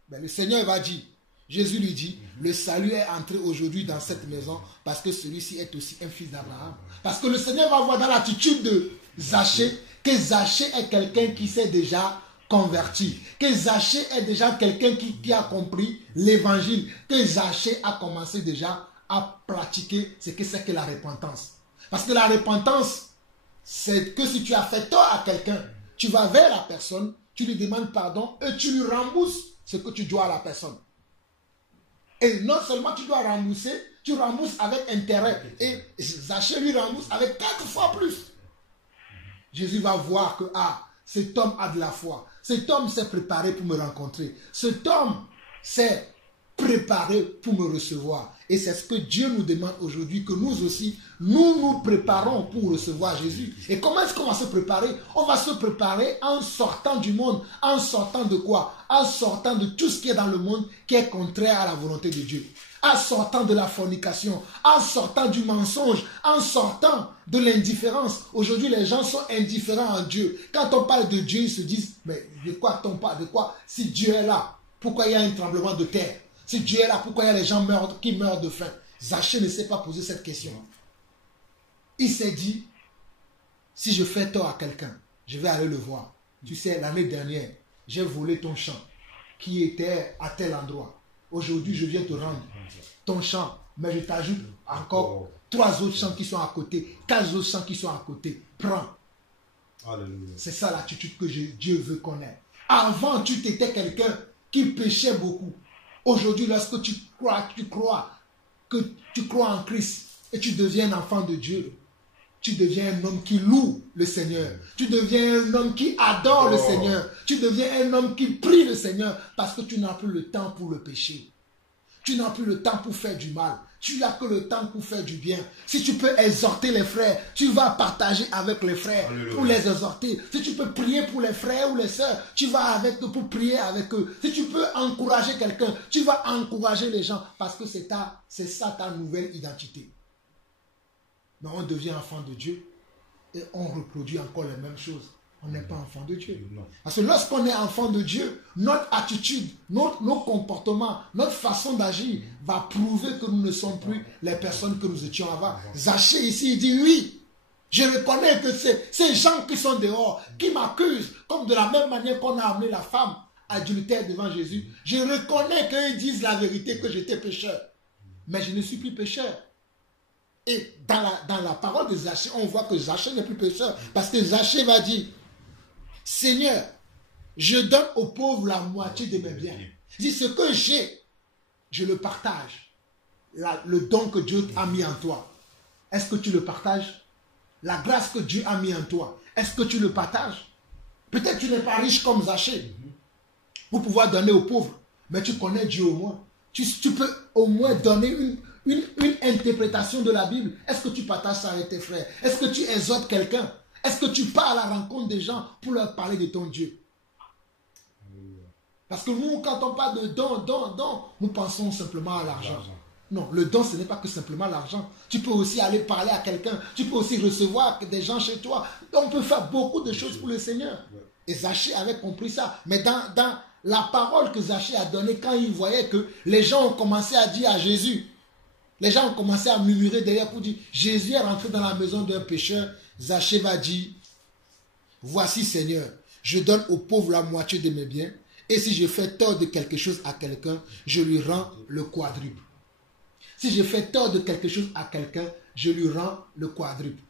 Ben, le Seigneur va dire, Jésus lui dit, le salut est entré aujourd'hui dans cette maison parce que celui-ci est aussi un fils d'Abraham. Parce que le Seigneur va voir dans l'attitude de Zachée que Zachée est quelqu'un qui s'est déjà converti, que Zachée est déjà quelqu'un qui a compris l'évangile, que Zachée a commencé déjà à pratiquer ce que c'est que la repentance. Parce que la repentance, c'est que si tu as fait tort à quelqu'un, tu vas vers la personne, tu lui demandes pardon et tu lui rembourses ce que tu dois à la personne. Et non seulement tu dois rembourser, tu rembourses avec intérêt. Et Zachée lui rembourse avec 4 fois plus. Jésus va voir que, cet homme a de la foi. Cet homme s'est préparé pour me rencontrer. Cet homme s'est préparé pour me recevoir. Et c'est ce que Dieu nous demande aujourd'hui, que nous aussi, nous préparons pour recevoir Jésus. Et comment est-ce qu'on va se préparer? On va se préparer en sortant du monde. En sortant de quoi? En sortant de tout ce qui est dans le monde qui est contraire à la volonté de Dieu. En sortant de la fornication, en sortant du mensonge, en sortant de l'indifférence. Aujourd'hui, les gens sont indifférents à Dieu. Quand on parle de Dieu, ils se disent, mais de quoi on parle? De quoi? Si Dieu est là, pourquoi il y a un tremblement de terre? Si Dieu est là, pourquoi il y a les gens qui meurent de faim? Zachée ne s'est pas posé cette question. Il s'est dit, si je fais tort à quelqu'un, je vais aller le voir. Tu sais, l'année dernière, j'ai volé ton champ qui était à tel endroit. Aujourd'hui, je viens te rendre ton champ, mais je t'ajoute encore 3 autres champs qui sont à côté, 4 autres champs qui sont à côté. Prends. C'est ça l'attitude que Dieu veut qu'on ait. Avant, tu étais quelqu'un qui péchait beaucoup. Aujourd'hui, lorsque tu crois en Christ et tu deviens un enfant de Dieu, tu deviens un homme qui loue le Seigneur. Tu deviens un homme qui adore le Seigneur. Tu deviens un homme qui prie le Seigneur parce que tu n'as plus le temps pour le péché. Tu n'as plus le temps pour faire du mal. Tu n'as que le temps pour faire du bien. Si tu peux exhorter les frères, tu vas partager avec les frères pour les exhorter. Si tu peux prier pour les frères ou les sœurs, tu vas avec eux pour prier avec eux. Si tu peux encourager quelqu'un, tu vas encourager les gens parce que c'est ça ta nouvelle identité. Mais on devient enfant de Dieu et on reproduit encore les mêmes choses. On n'est pas enfant de Dieu. Parce que lorsqu'on est enfant de Dieu, notre attitude, nos comportements, notre façon d'agir va prouver que nous ne sommes plus les personnes que nous étions avant. Zachée ici, il dit oui. Je reconnais que ces gens qui sont dehors, qui m'accusent, comme de la même manière qu'on a amené la femme adultère devant Jésus, je reconnais qu'ils disent la vérité que j'étais pécheur. Mais je ne suis plus pécheur. Et dans la parole de Zachée, on voit que Zachée n'est plus pécheur. Parce que Zachée va dire, Seigneur, je donne aux pauvres la moitié de mes biens. Si ce que j'ai, je le partage. Le don que Dieu a mis en toi, est-ce que tu le partages? La grâce que Dieu a mis en toi, est-ce que tu le partages? Peut-être que tu n'es pas riche comme Zachée pour pouvoir donner aux pauvres, mais tu connais Dieu au moins. Tu peux au moins donner une interprétation de la Bible. Est-ce que tu partages ça avec tes frères? Est-ce que tu exhortes quelqu'un? Est-ce que tu pars à la rencontre des gens pour leur parler de ton Dieu? Parce que nous, quand on parle de don, nous pensons simplement à l'argent. Non, le don, ce n'est pas que simplement l'argent. Tu peux aussi aller parler à quelqu'un. Tu peux aussi recevoir des gens chez toi. On peut faire beaucoup de choses pour le Seigneur. Et Zachée avait compris ça. Mais dans la parole que Zachée a donnée, quand il voyait que les gens ont commencé à dire à Jésus, les gens ont commencé à murmurer derrière pour dire, Jésus est rentré dans la maison d'un pécheur. Zachée va dire, voici Seigneur, je donne aux pauvres la moitié de mes biens, et si je fais tort de quelque chose à quelqu'un, je lui rends le quadruple. Si je fais tort de quelque chose à quelqu'un, je lui rends le quadruple.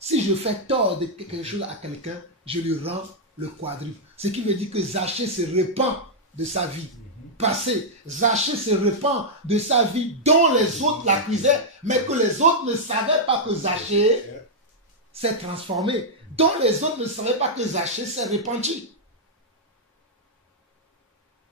Si je fais tort de quelque chose à quelqu'un, je lui rends le quadruple. Ce qui veut dire que Zachée se repent de sa vie passée. Zachée se repent de sa vie dont les autres l'accusaient, mais que les autres ne savaient pas que Zachée s'est transformé. Dont les autres ne savaient pas que Zachée s'est repenti.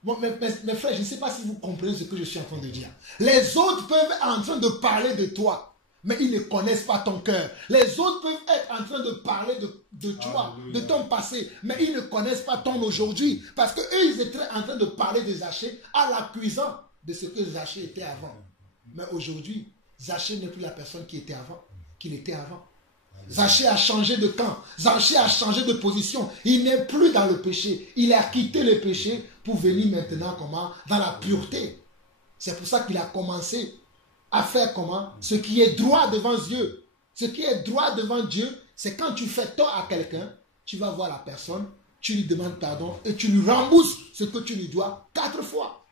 Bon, mes frères, je ne sais pas si vous comprenez ce que je suis en train de dire. Les autres peuvent être en train de parler de toi, mais ils ne connaissent pas ton cœur. Les autres peuvent être en train de parler de toi, de ton passé, mais ils ne connaissent pas ton aujourd'hui. Parce qu'eux, ils étaient en train de parler de Zachée à l'accusant de ce que Zachée était avant. Mais aujourd'hui, Zachée n'est plus la personne qu'il était avant. Zachée a changé de camp. Zachée a changé de position. Il n'est plus dans le péché. Il a quitté le péché pour venir maintenant comment? Dans la pureté. C'est pour ça qu'il a commencé à faire comment? Ce qui est droit devant Dieu. Ce qui est droit devant Dieu, c'est quand tu fais tort à quelqu'un, tu vas voir la personne, tu lui demandes pardon et tu lui rembourses ce que tu lui dois 4 fois.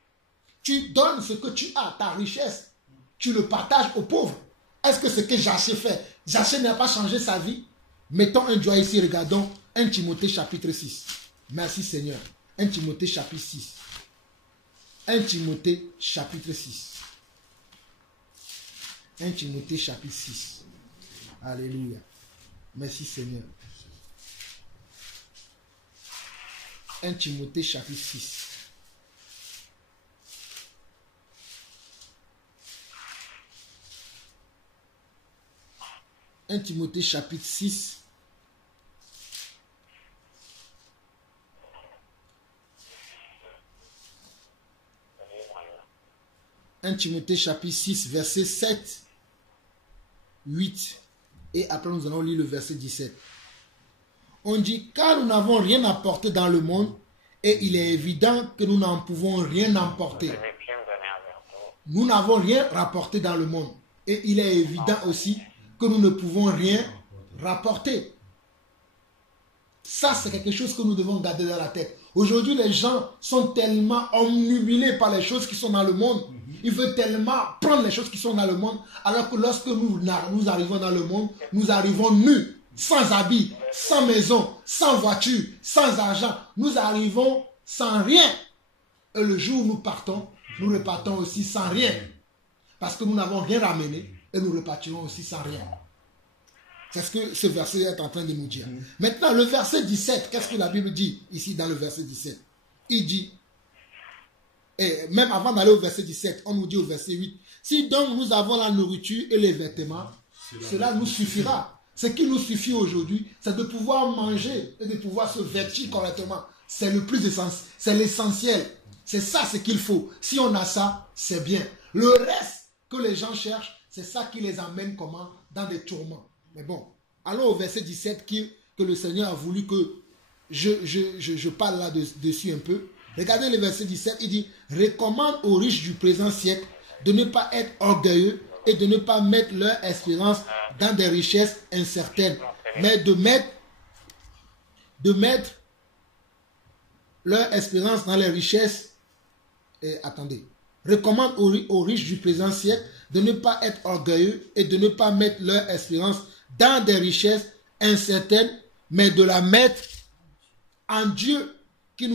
Tu donnes ce que tu as, ta richesse. Tu le partages aux pauvres. Est-ce que ce que Zachée fait, Zachée n'a pas changé sa vie? Mettons un doigt ici, regardons 1 Timothée chapitre 6. Merci Seigneur. 1 Timothée chapitre 6. 1 Timothée chapitre 6. 1 Timothée chapitre 6. Alléluia. Merci Seigneur. 1 Timothée chapitre 6. « 1 Timothée chapitre 6, « 1 Timothée chapitre 6, verset 7, 8, et après nous allons lire le verset 17. On dit, car nous n'avons rien apporté dans le monde, et il est évident que nous n'en pouvons rien emporter. Nous n'avons rien rapporté dans le monde, et il est évident aussi que nous ne pouvons rien rapporter. Ça, c'est quelque chose que nous devons garder dans la tête. Aujourd'hui, les gens sont tellement omnubilés par les choses qui sont dans le monde. Ils veulent tellement prendre les choses qui sont dans le monde, alors que lorsque nous arrivons dans le monde, nous arrivons nus, sans habits, sans maison, sans voiture, sans argent. Nous arrivons sans rien. Et le jour où nous partons, nous repartons aussi sans rien. Parce que nous n'avons rien ramené et nous repartirons aussi sans rien. C'est ce que ce verset est en train de nous dire. Maintenant, le verset 17, qu'est-ce que la Bible dit ici dans le verset 17? Il dit, et même avant d'aller au verset 17, on nous dit au verset 8, si donc nous avons la nourriture et les vêtements, cela nous suffira. Ce qui nous suffit aujourd'hui, c'est de pouvoir manger et de pouvoir se vêtir correctement. C'est le plus essentiel, c'est l'essentiel. C'est ça ce qu'il faut. Si on a ça, c'est bien. Le reste que les gens cherchent, c'est ça qui les amène comment? Dans des tourments. Mais bon, allons au verset 17 que le Seigneur a voulu que je parle là-dessus un peu. Regardez le verset 17, il dit « Recommande aux riches du présent siècle de ne pas être orgueilleux et de ne pas mettre leur espérance dans des richesses incertaines, mais de mettre leur espérance dans les richesses. » Attendez. Recommande aux riches du présent siècle de ne pas être orgueilleux et de ne pas mettre leur espérance dans des richesses incertaines, mais de la mettre en Dieu qui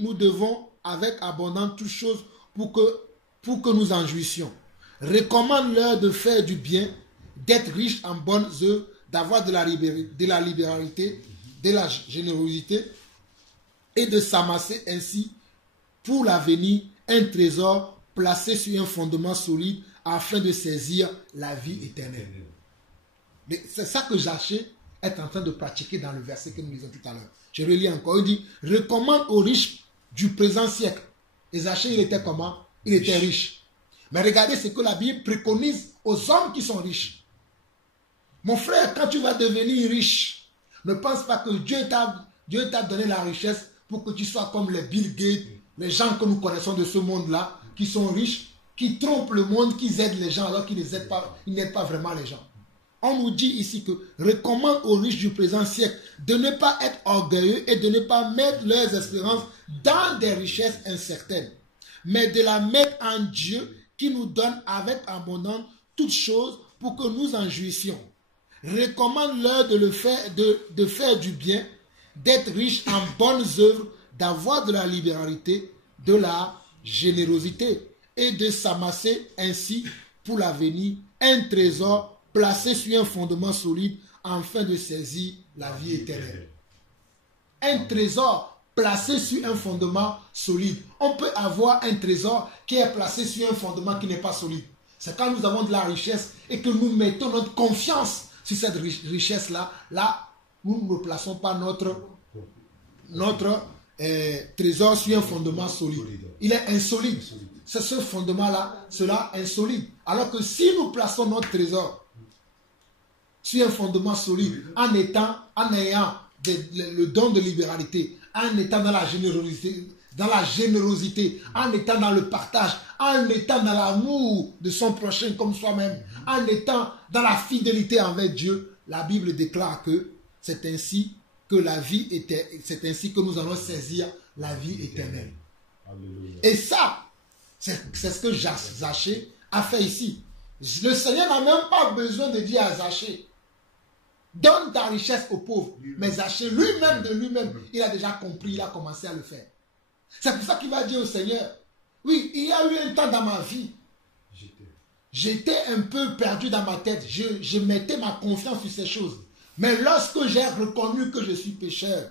nous devons avec abondance toutes choses pour que nous en jouissions. Recommande-leur de faire du bien, d'être riches en bonnes œuvres, d'avoir de la libéralité, de la générosité et de s'amasser ainsi pour l'avenir un trésor placé sur un fondement solide afin de saisir la vie éternelle. C'est ça que Zachée est en train de pratiquer dans le verset que nous lisons tout à l'heure. Je relis encore, il dit, recommande aux riches du présent siècle. Et Zachée, il était comment? Il était riche. Mais regardez ce que la Bible préconise aux hommes qui sont riches. Mon frère, quand tu vas devenir riche, ne pense pas que Dieu t'a donné la richesse pour que tu sois comme les Bill Gates, les gens que nous connaissons de ce monde-là, qui sont riches, qui trompent le monde, qui aident les gens alors qu'ils n'aident pas vraiment les gens. On nous dit ici que recommande aux riches du présent siècle de ne pas être orgueilleux et de ne pas mettre leurs espérances dans des richesses incertaines, mais de la mettre en Dieu qui nous donne avec abondance toutes choses pour que nous en jouissions. Recommande-leur de faire du bien, d'être riches en bonnes œuvres, d'avoir de la libéralité, de la générosité et de s'amasser ainsi pour l'avenir un trésor placé sur un fondement solide afin de saisir la vie éternelle. Un trésor placé sur un fondement solide. On peut avoir un trésor qui est placé sur un fondement qui n'est pas solide. C'est quand nous avons de la richesse et que nous mettons notre confiance sur cette richesse-là. Là, nous ne plaçons pas notre trésor sur un fondement solide. Il est insolide. C'est ce fondement-là, cela insolide. Alors que si nous plaçons notre trésor sur un fondement solide, en ayant le don de libéralité, en étant dans la générosité, en étant dans le partage, en étant dans l'amour de son prochain comme soi-même, en étant dans la fidélité envers Dieu, la Bible déclare que c'est ainsi que c'est ainsi que nous allons saisir la vie éternelle. Alléluia. Et ça, c'est ce que Zachée a fait ici. Le Seigneur n'a même pas besoin de dire à Zachée, donne ta richesse aux pauvres. Mais Zachée lui-même, de lui-même, il a déjà compris, il a commencé à le faire. C'est pour ça qu'il va dire au Seigneur, oui, il y a eu un temps dans ma vie, j'étais un peu perdu dans ma tête, je mettais ma confiance sur ces choses. Mais lorsque j'ai reconnu que je suis pécheur,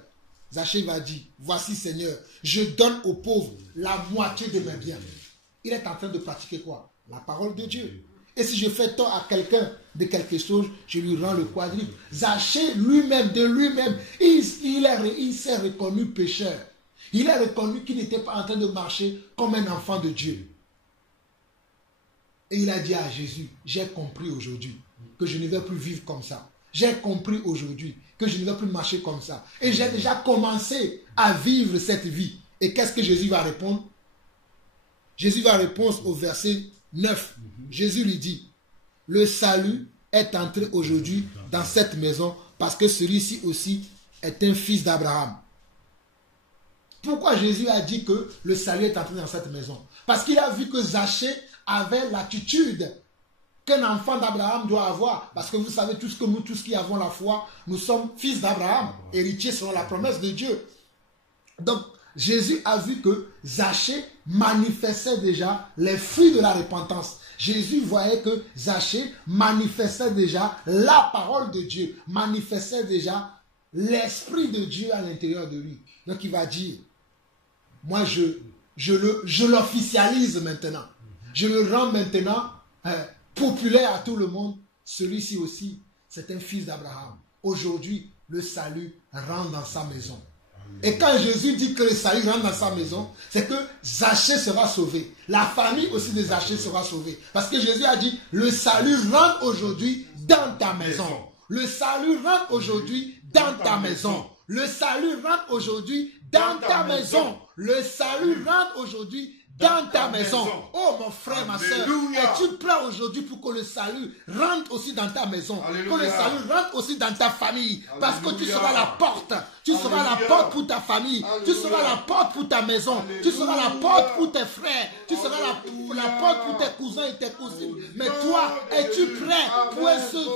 Zachée va dire, voici Seigneur, je donne aux pauvres la moitié de mes biens. Il est en train de pratiquer quoi? La parole de Dieu. Et si je fais tort à quelqu'un de quelque chose, je lui rends le quadruple. Zachée lui-même, de lui-même, il s'est reconnu pécheur. Il a reconnu qu'il n'était pas en train de marcher comme un enfant de Dieu. Et il a dit à Jésus, j'ai compris aujourd'hui que je ne vais plus vivre comme ça. J'ai compris aujourd'hui que je ne vais plus marcher comme ça. Et j'ai déjà commencé à vivre cette vie. Et qu'est-ce que Jésus va répondre? Jésus va répondre au verset 9. Jésus lui dit, le salut est entré aujourd'hui dans cette maison parce que celui-ci aussi est un fils d'Abraham. Pourquoi Jésus a dit que le salut est entré dans cette maison? Parce qu'il a vu que Zachée avait l'attitude qu'un enfant d'Abraham doit avoir. Parce que vous savez tous que nous, tous qui avons la foi, nous sommes fils d'Abraham, héritiers selon la promesse de Dieu. Donc, Jésus a vu que Zachée manifestait déjà les fruits de la repentance. Jésus voyait que Zachée manifestait déjà la parole de Dieu, manifestait déjà l'Esprit de Dieu à l'intérieur de lui. Donc il va dire, moi je l'officialise maintenant. Je le rends maintenant populaire à tout le monde. Celui-ci aussi, c'est un fils d'Abraham. Aujourd'hui, le salut rentre dans sa maison. Et quand Jésus dit que le salut rentre dans sa maison, c'est que Zachée sera sauvé. La famille aussi de Zachée sera sauvée. Parce que Jésus a dit, le salut rentre aujourd'hui dans ta maison. Le salut rentre aujourd'hui dans ta maison. Le salut rentre aujourd'hui dans ta maison. Le salut rentre aujourd'hui dans ta maison. Oh mon frère, ma soeur, es-tu prêt aujourd'hui pour que le salut rentre aussi dans ta maison? Alléluia. Que le salut rentre aussi dans ta famille. Alléluia. Parce que tu seras la porte. Tu seras la porte pour ta famille. Alléluia. Tu seras la porte pour ta maison. Alléluia. Tu seras la porte pour tes frères. Tu seras la porte pour tes cousins et tes cousines. Mais toi, es-tu prêt pour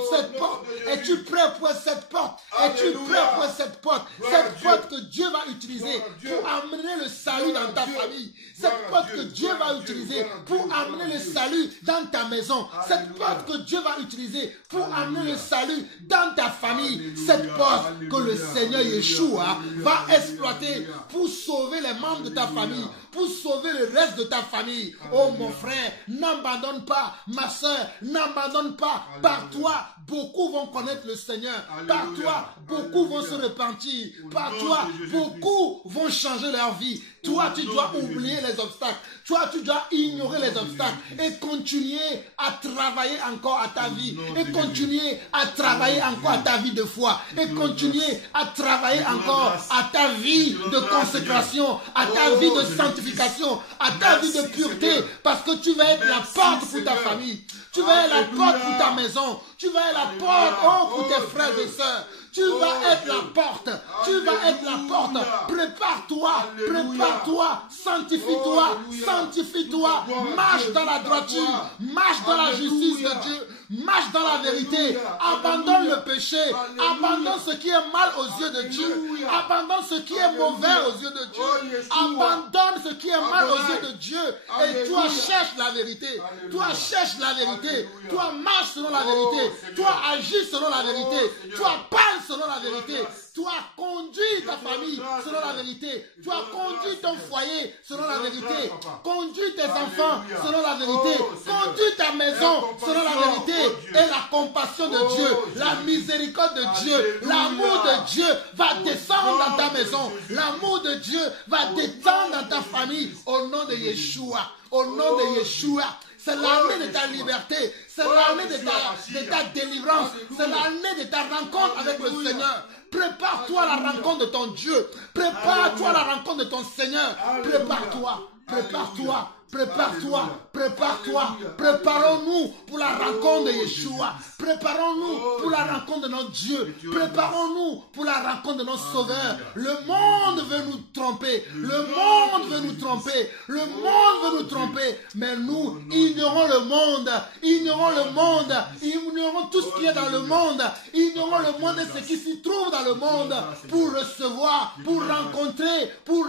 cette porte? Es-tu prêt pour cette porte? Es-tu prêt pour cette porte? Cette porte que Dieu va utiliser pour amener le salut dans ta famille. Cette porte que Dieu va utiliser pour amener le salut dans ta maison. Cette porte que Dieu va utiliser pour amener le salut dans ta famille. Cette porte que le Seigneur Yeshua va exploiter pour sauver les membres de ta famille, pour sauver le reste de ta famille. Oh mon frère, n'abandonne pas. Ma soeur, n'abandonne pas. Par toi, beaucoup vont connaître le Seigneur. Par toi, beaucoup vont se repentir. Par toi, beaucoup vont changer leur vie. Toi, tu dois oublier les obstacles. Toi, tu dois ignorer les obstacles et continuer à travailler encore à ta vie. Et continuer à travailler encore à ta vie de foi. Et continuer à travailler encore à ta vie de consécration, à ta vie de sanctification, à ta vie de pureté. Parce que tu vas être la porte pour ta famille. Tu vas être la porte pour ta maison. Tu vas être la porte pour tes frères et sœurs. Tu vas être la porte. Tu vas être la porte. Prépare-toi. Prépare-toi. Sanctifie-toi. Sanctifie-toi. Marche dans la droiture. Marche dans la justice de Dieu. Marche dans la vérité. Abandonne le péché. Abandonne ce qui est mal aux yeux de Dieu. Abandonne ce qui est mauvais aux yeux de Dieu. Abandonne ce qui est mal aux yeux de Dieu. Et toi cherche la vérité. Toi cherche la vérité. Toi marche selon la vérité. Toi agis selon la vérité. Toi parle selon la vérité. Toi conduis ta famille selon la vérité. Toi conduis ton foyer selon la vérité. Conduis tes enfants selon la vérité. Conduis ta maison selon la vérité. Et la compassion de Dieu, la miséricorde de Dieu, l'amour de Dieu va descendre dans ta maison. L'amour de Dieu va descendre dans ta famille au nom de Yeshua. Au nom de Yeshua. C'est l'année de ta liberté. C'est l'année de ta délivrance. C'est l'année de ta rencontre avec le Seigneur. Prépare-toi à la rencontre de ton Dieu. Prépare-toi à la rencontre de ton Seigneur. Prépare-toi. Prépare-toi. Prépare-toi, prépare-toi, préparons-nous pour la rencontre de Yeshua, préparons-nous pour la rencontre de notre Dieu, préparons-nous pour la rencontre de notre Sauveur. Le monde veut nous tromper, le monde veut nous tromper, le monde veut nous tromper, mais nous ignorons le monde, ignorons le monde, ignorons tout ce qui est dans le monde, ignorons le monde et ce qui s'y trouve dans le monde pour recevoir, pour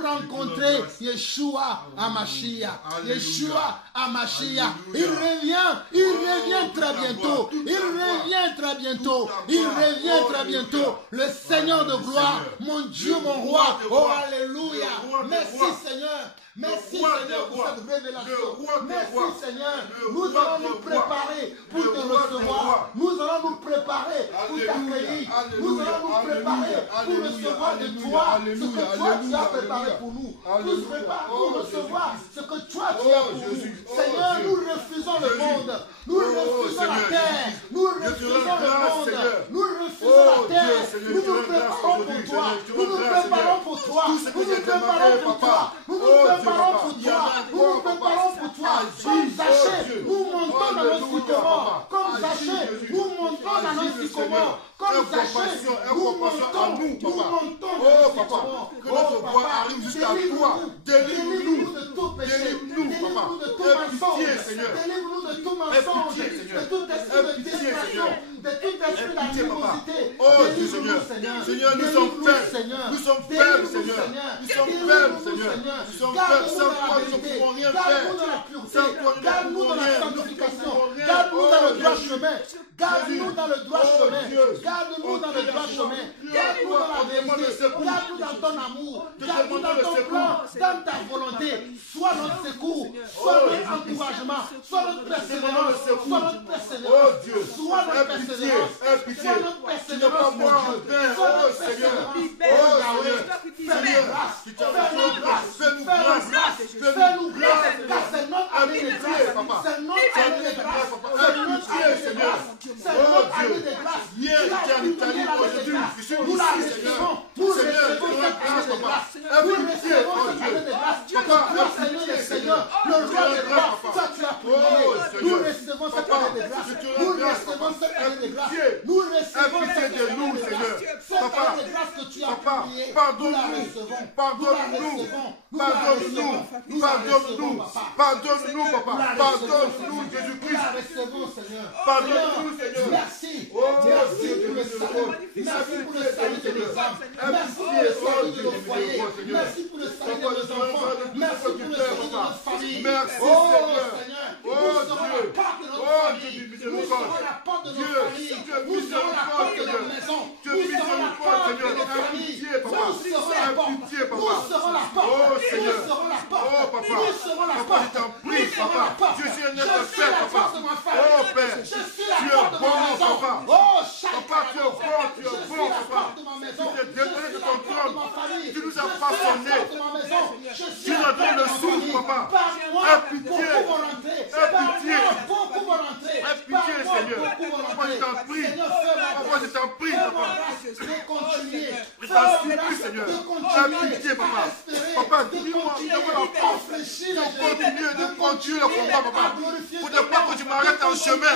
rencontrer Yeshua HaMashiach. Yeshua HaMashiach, il revient très bientôt, il revient très bientôt, le Seigneur de gloire, mon Dieu, mon roi, oh alléluia, merci Seigneur. Merci Seigneur pour cette révélation. Merci Seigneur. Nous allons nous préparer pour te recevoir. Nous allons nous préparer pour t'accueillir. Nous allons nous préparer pour recevoir de toi ce que toi tu as préparé pour nous. Nous préparons pour recevoir ce que toi tu as pour nous. Seigneur, nous refusons le monde. Nous refusons la terre. Nous refusons le monde. Nous refusons la terre. Nous nous préparons pour toi. Nous nous préparons pour toi. Nous nous préparons pour toi. Nous nous préparons pour toi. Nous nous préparons pour toi. Comme Zachée, nous montons dans nos sycomores. Comme Zachée, nous montons dans nos sycomores. Comme Zachée, nous montons dans nos sycomores. Que notre voix arrive jusqu'à toi. Délivre-nous de tout péché. Délivre-nous de tout mensonge. Seigneur. Délivre-nous de tout mensonge. De tout esprit de distraction. de tout esprit d'animosité. Oh Dieu Seigneur, Seigneur, nous sommes faibles. Nous sommes faibles, Seigneur. Nous sommes faibles, Seigneur. Nous sommes faibles. Sans toi, nous ne pouvons rien faire. Sans toi, nous garde-nous dans la sanctification. Garde-nous dans le droit chemin. Garde-nous dans le droit chemin. Garde-nous dans le droit chemin. Garde-nous dans la vérité. Garde-nous dans ton amour. Garde-nous dans ton plan, dans ta volonté. Sois notre secours. Sois notre encouragement. Sois notre persévérance. Sois notre persévérance. Oh Dieu, Sois notre persévérance. pitié. Sois notre persévérance, mon Dieu. Sois notre persévérance. Oh Yahweh, fais-nous grâce. Fais-nous grâce. Fais-nous grâce. Fais-nous grâce. Car c'est notre année de grâce. C'est notre année de grâce. C'est notre année de grâce. C'est notre année de grâce. Hier, j'étais en Italie, aujourd'hui, je suis Nous la ici, recevons. Seigneur. Nous Seigneur, recevons tu cette année de grâce. Aie Nous pitié, recevons oh cette Dieu. année de grâce. Papa, Toi, Seigneur les Seigneurs, le roi des rois, toi tu as prié. Nous recevons cette année de grâce. Nous recevons cette année de grâce. Nous recevons cette année de grâce. Cette année de grâce que tu as prié. Nous la recevons. Pardonne-nous, pardonne-nous, papa, pardonne-nous, Jésus-Christ. Nous la recevons, Seigneur. Pardonne-nous, Seigneur. Merci. Oh, Merci Dieu, pour le Dieu, salut. Dieu, Merci Dieu, pour le Dieu, salut de Dieu, nos âmes. Dieu, Merci pour Dieu, le salut de Dieu, nos Dieu, foyers. Dieu, Merci pour le salut de Papa, nos tu as enfants. besoin de Merci tout pour ce le que tu salut de fais, notre famille. Merci, Oh Seigneur. Seigneur, Oh, nous serons Dieu. la porte de notre Oh, famille. Dieu, Nous serons la porte de Dieu, notre famille. Dieu, Nous serons la porte de Seigneur. notre maison. Dieu, Nous serons la porte de Seigneur. notre Aie famille. pitié, Nous papa. serons la Aie porte. pitié, papa. Nous serons la porte. Oh, Nous Seigneur. serons la porte. Oh, papa. Nous serons la Papa, porte. je t'en prie, Nous serons papa. la porte. Je suis un Je être suis fait, la papa. force de ma famille. Oh, Père. Je suis la Tu es porte de ma bon, maison. papa. Oh, chaque Papa, tu es bon, tu es je bon, suis la papa. porte de ma maison. Tu t'es déposé de Je suis ton la porte de trône. ma famille. Tu nous as Je suis façonnés. la porte de ma maison. Je suis Tu nous la as donné porte le de ma souffle, famille. papa. Par-moi, Aie pitié. beaucoup vont rentrer. Aie pitié. Par-moi, beaucoup vont rentrer. Aie pitié, Par-moi, Seigneur. beaucoup vont Papa, je rentrer. t'en prie. Seigneur, fais-moi Papa, grâce. je t'en prie, Fais-moi papa. grâce de continuer. Je t'en Fais-moi supplie, grâce Seigneur. de Aie continuer. pitié, papa. À espérer. Papa, De dis-moi, continuer. donne-moi la force. À fléchir De les continuer, de continuer le combat, papa. à glorifier Pour ton ne pas nom. que je m'arrête en chemin.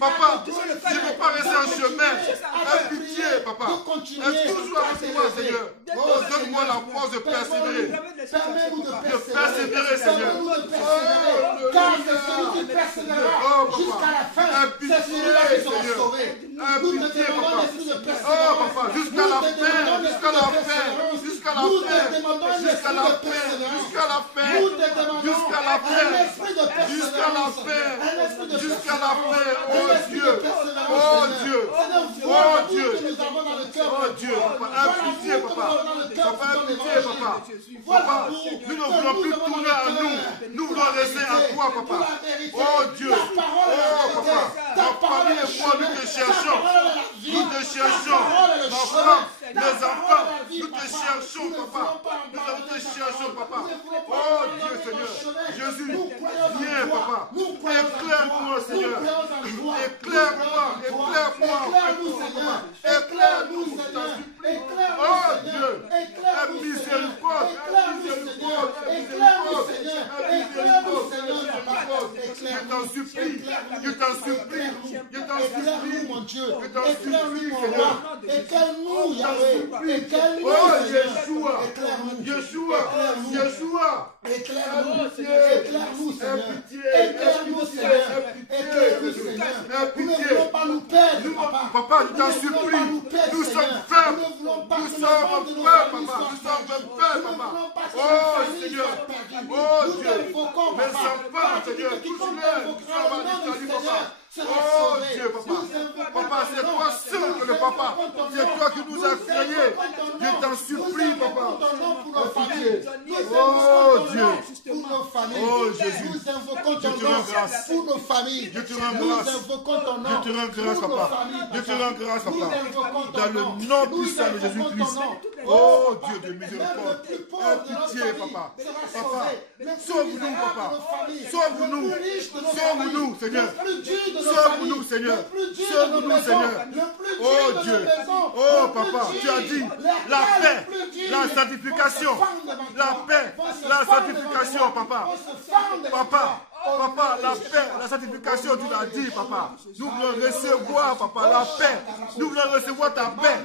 Papa, je ne veux pas rester en chemin. À Aie pitié, papa. de continuer. Aie toujours avec moi, Seigneur. Oh, donne-moi la force de persévérer. Permets-nous de persévérer, Seigneur. Permets-nous de persévérer. Oh, Car c'est celui qui persévérera Oh, papa. jusqu'à la fin. Aie pitié, C'est celui-là qui sera Seigneur. sauvé. Aie Nous te pitié, demandons papa. l'esprit de Oh, persévérance. papa, jusqu'à Nous la te fin, demandons jusqu'à la l'esprit de fin, persévérance. jusqu'à la Nous te fin, demandons jusqu'à l'esprit la de fin, persévérance. jusqu'à la fin, Nous te demandons jusqu'à la fin, un esprit de persévérance. jusqu'à la fin, Un esprit de jusqu'à la fin. persévérance. Oh, Un esprit Dieu. de persévérance, Oh, Seigneur. Dieu. Seigneur, Oh, voilà l'amour Dieu. que nous avons dans le cœur. Oh, Dieu, papa, Voilà aie pitié, l'amour que papa. nous avons dans le cœur Papa, pour ton aie pitié, évangile. papa. Voilà Papa, l'amour nous ne que voulons plus avons dans tourner le à cœur. nous. Nous voulons rester à toi, Pour papa. la vérité. Oh, Dieu. Ta parole est la Oh, vérité. papa. Ta Ma parole famille est le et moi, nous chemin. te Ta cherchons. parole est la vie. Nous te cherchons. Ta parole est le Ma chemin. femme, Ta mes parole enfants, est la vie, nous te papa. cherchons, Nous ne papa. voulons pas Nous abandonner te ta cherchons, parole. papa. Nous ne voulons pas Oh, abandonner Dieu, ton Seigneur. chemin. Jésus, Nous croyons en viens, toi. papa. Nous croyons en Éclaire-moi, toi. Seigneur. Nous croyons en toi. Éclaire-moi, Nous croyons en toi. éclaire-moi. Éclaire-nous, Seigneur. Éclaire-nous, Seigneur. Éclaire-nous, Oh, Seigneur. Dieu. Éclaire-nous, Aie Seigneur. miséricorde. Éclaire-nous, Seigneur. Éclaire-nous, Seigneur. Éclaire-nous, Seigneur. Papa. Je t'en supplie, je t'en supplie, je t'en Éclaire-nous, supplie. mon Dieu. Je t'en Éclaire-nous, supplie, mon Seigneur. roi. Éclaire-nous, Yahweh. Éclaire-nous, Oh, Seigneur. Yeshua, Éclaire-nous. Yeshua, Éclaire-nous. Yeshua. Éclaire-nous, Pitié. éclaire-nous, Seigneur. Pitié. Éclaire-nous, Pitié. Seigneur. Pitié. Éclaire-nous, Seigneur. Pitié. Nous ne voulons pas nous perdre, Nous, papa. papa, je t'en Nous ne voulons supplie. pas nous perdre, Nous Seigneur. sommes faibles. Nous ne voulons pas Nous que sommes le monde de nos faibles, familles papa. soit Nous sommes perdu. faibles, Nous ne papa. voulons pas que Oh, nos familles Seigneur. soient perdues. Oh, Nous Dieu. t'invoquons, Mes papa. enfants, Car Seigneur, quiconque touche-les. invoquera Nous le nom sommes du en Seigneur Italie, sera Oh, sauvé. Dieu, papa. Nous invoquons Papa, ton c'est nom. toi seul que le papa. Nous invoquons ton C'est nom. toi qui nous as créés. invoquons ton Je nom. t'en supplie, Nous papa. invoquons ton nom pour nos Pitié. familles. Nous Oh, invoquons ton Dieu. nom pour nos familles. Oh, Jésus. Nous invoquons Je ton te nom rends grâce. pour nos familles. Je te rends Nous grâce. invoquons ton nom Je te rends grâce, pour nos papa. familles, Je te papa. rends grâce, Nous papa. invoquons ton Dans le nom. nom Nous puissant de invoquons ton Jésus-Christ. nom. Oh, papa. Dieu de miséricorde. Même le plus pauvre Aie de notre pitié, famille papa. sera Papa, sauvé. Le plus sauve-nous, misérable papa. de nos familles. Sauve-nous. Le plus riche de nos Sauve-nous, familles. Seigneur. Le plus dur de nos Sauve-nous, familles. Seigneur. Le plus dur de nos Sauve-nous, maisons. Seigneur. Le plus dur Oh, de Dieu. nos maisons. Oh, Le plus papa, dur. tu as dit Lesquels la paix, le plus dur la vont sanctification, se fendre devant la toi. paix, Vont se la fendre sanctification, devant toi. papa. Vont se fendre devant Papa, toi. Papa, la paix, la sanctification, tu l'as dit, papa. Nous voulons recevoir, papa, la paix. Nous voulons recevoir ta paix.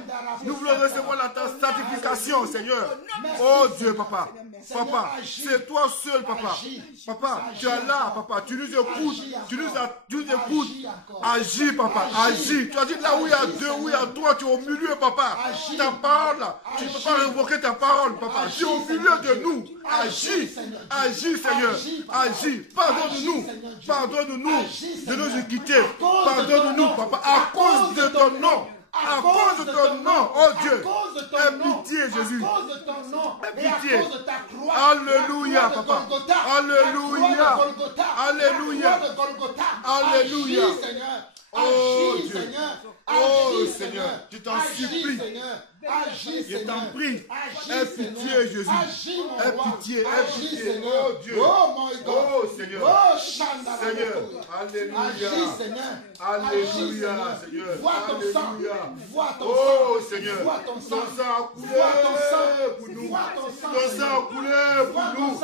Nous voulons recevoir ta sanctification, Seigneur. Oh Dieu, papa. Papa, c'est toi seul, papa. Papa, tu es là, papa. Tu nous écoutes. Tu nous écoutes. Agis, papa. Agis. Tu as dit là où il y a deux, où il y a trois, tu es au milieu, papa. Ta parole, là. Tu ne peux pas révoquer ta parole, papa. Tu es au milieu de nous. Agis. Agis, Seigneur. Agis. Pardonne-nous. Pardonne-nous de nos iniquités. Pardonne-nous, papa, à cause de ton nom. À cause de ton nom, oh Dieu, aie pitié, Jésus. Aie pitié. Alléluia, papa. Alléluia. Alléluia. Alléluia. Oh Dieu. Oh Seigneur, je t'en supplie. Je t'en prie. Aie pitié, Jésus. Aie pitié, aie pitié. Oh Dieu. Oh Seigneur. Seigneur. Alléluia. Alléluia, Seigneur. Alléluia. Oh Seigneur. Ton sang a coulé pour nous. Ton sang a coulé pour nous.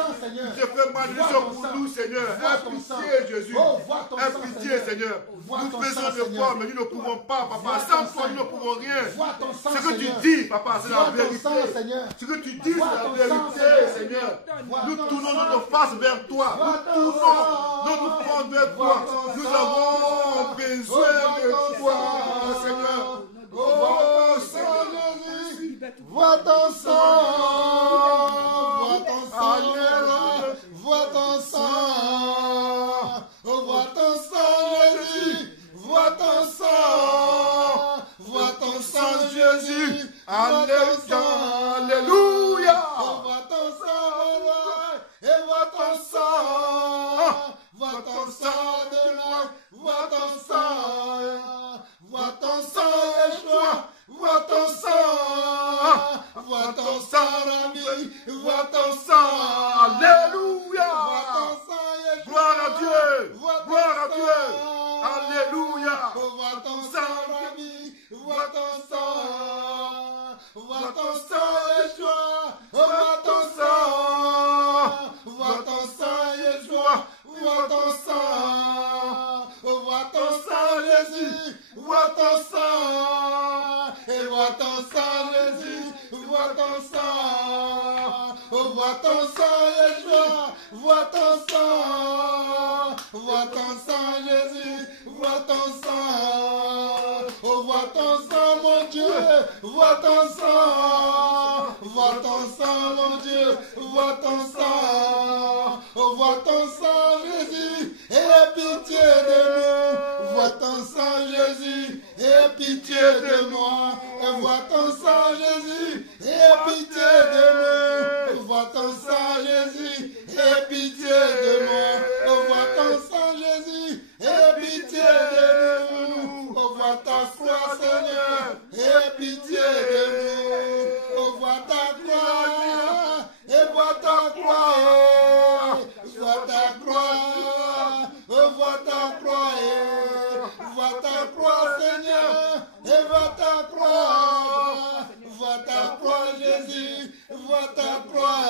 Tu te fais malédiction pour nous, Seigneur. Aie pitié, Jésus. Aie pitié, Seigneur. Nous faisons le poids, mais nous ne pouvons pas, papa. Sans toi, nous ne pouvons rien. Ce que tu dis, papa, c'est la vérité. Ce que tu dis, c'est la vérité, Seigneur. Nous tournons notre face vers toi. Nous tournons notre front vers toi. Nous avons besoin de toi, Seigneur. Oh, Seigneur, vois ton sang. Vois ton sang. Vois ton sang. Vois ton sang, Jésus. Vois ton sang. Vois ton sang, Jésus. Alléluia. Vois ton sang. Et vois ton sang. Vois ton sang de la. Vois ton sang. Vois ton sang, Yeshua. Vois ton sang. Vois ton sang, Rabbi. Vois ton sang. Alléluia. Vois ton sang, Yeshua. Gloire à Dieu. Gloire à Dieu. Alléluia. Vois ton sang, Rabbi. Vois ton sang. Vois ton sang, Yeshua. Vois ton sang. Vois ton sang, Yeshua. Vois ton sang. Vois ton sang, Jésus. Vois ton sang. Et vois ton sang, Jésus. Vois ton sang. Vois ton sang, Yeshua. Vois ton sang. Vois ton sang, Jésus. Vois ton sang. Vois ton sang, mon Dieu. Vois ton sang. Vois ton sang, mon Dieu. Vois ton sang. Vois ton sang, Jésus. Aie pitié de nous. Vois ton sang, Jésus. Aie pitié de moi. Vois ton sang, Jésus. Aie pitié de nous. Vois ton sang, Jésus. Aie pitié de moi. Vois ton sang, Jésus. Aie pitié de nous. Vois ta croix, Seigneur. Aie pitié de nous. Vois ta croix. Et vois ta croix. Vois ta croix. Vois ta croix. Vois ta croix, Seigneur. Et vois ta croix. Vois ta croix, Jésus. Vois ta croix.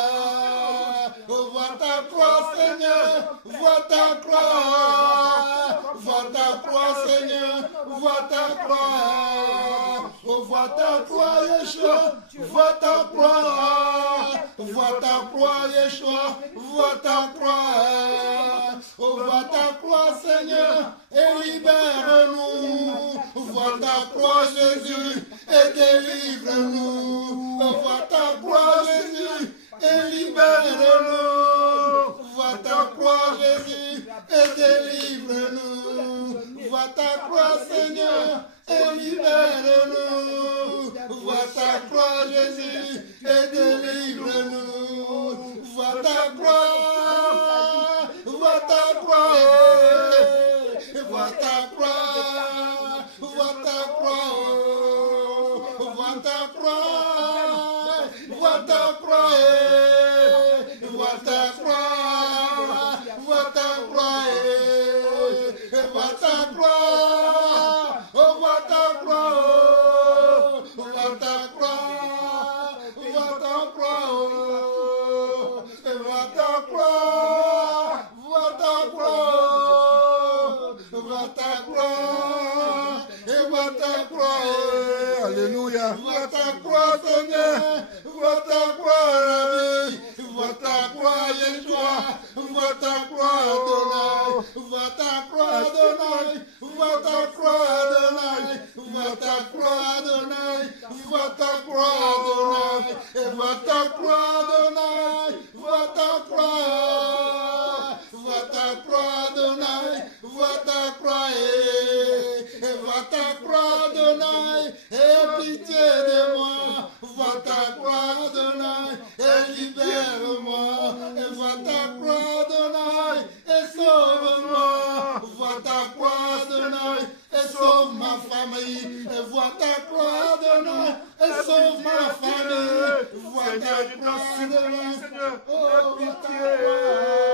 Vois ta croix, Seigneur. Vois ta croix. Vois ta croix, Seigneur. Vois ta croix. Vois ta croix, Yeshua. Vois ta croix. Vois ta croix, Yeshua. Vois ta croix. Vois ta croix, Seigneur. Et libère-nous. Vois ta croix, Jésus. Et délivre-nous. Vois ta croix, Jésus. Et libère-nous. Vois ta croix, Jésus. Et délivre-nous. Vois ta croix, Seigneur. Et libère-nous. Vois ta croix, Jésus. Et délivre-nous. Vois ta croix. Vois ta croix. Vois ta croix. Vois ta croix. Vois ta croix. Vois ta croix. Vois ta croix. Vois ta croix. Vois ta croix. Vois ta croix. Vois ta croix. Vois ta croix. Vois ta croix. Vois ta croix. vois ta croix, alléluia, vois ta croix, Seigneur, vois ta croix, Rabbi, vois ta croix, Yeshua, vois ta croix, Adonai, vois ta croix, Adonai, vois ta croix, Adonai, vois ta croix, Adonai, vois ta croix, Adonai, et vois ta croix, Adonai, vois ta croix, vois ta croix, Adonai, vois ta croix, et vois ta croix, Adonai, et pitié de moi, vois ta croix, Adonai, et libère-moi, et vois ta croix, Adonai, et sauve-moi, vois ta croix, Adonai, et sauve ma famille, et vois ta croix, Adonai, et sauve ma famille, vois ta croix, Adonai, oh, pitié,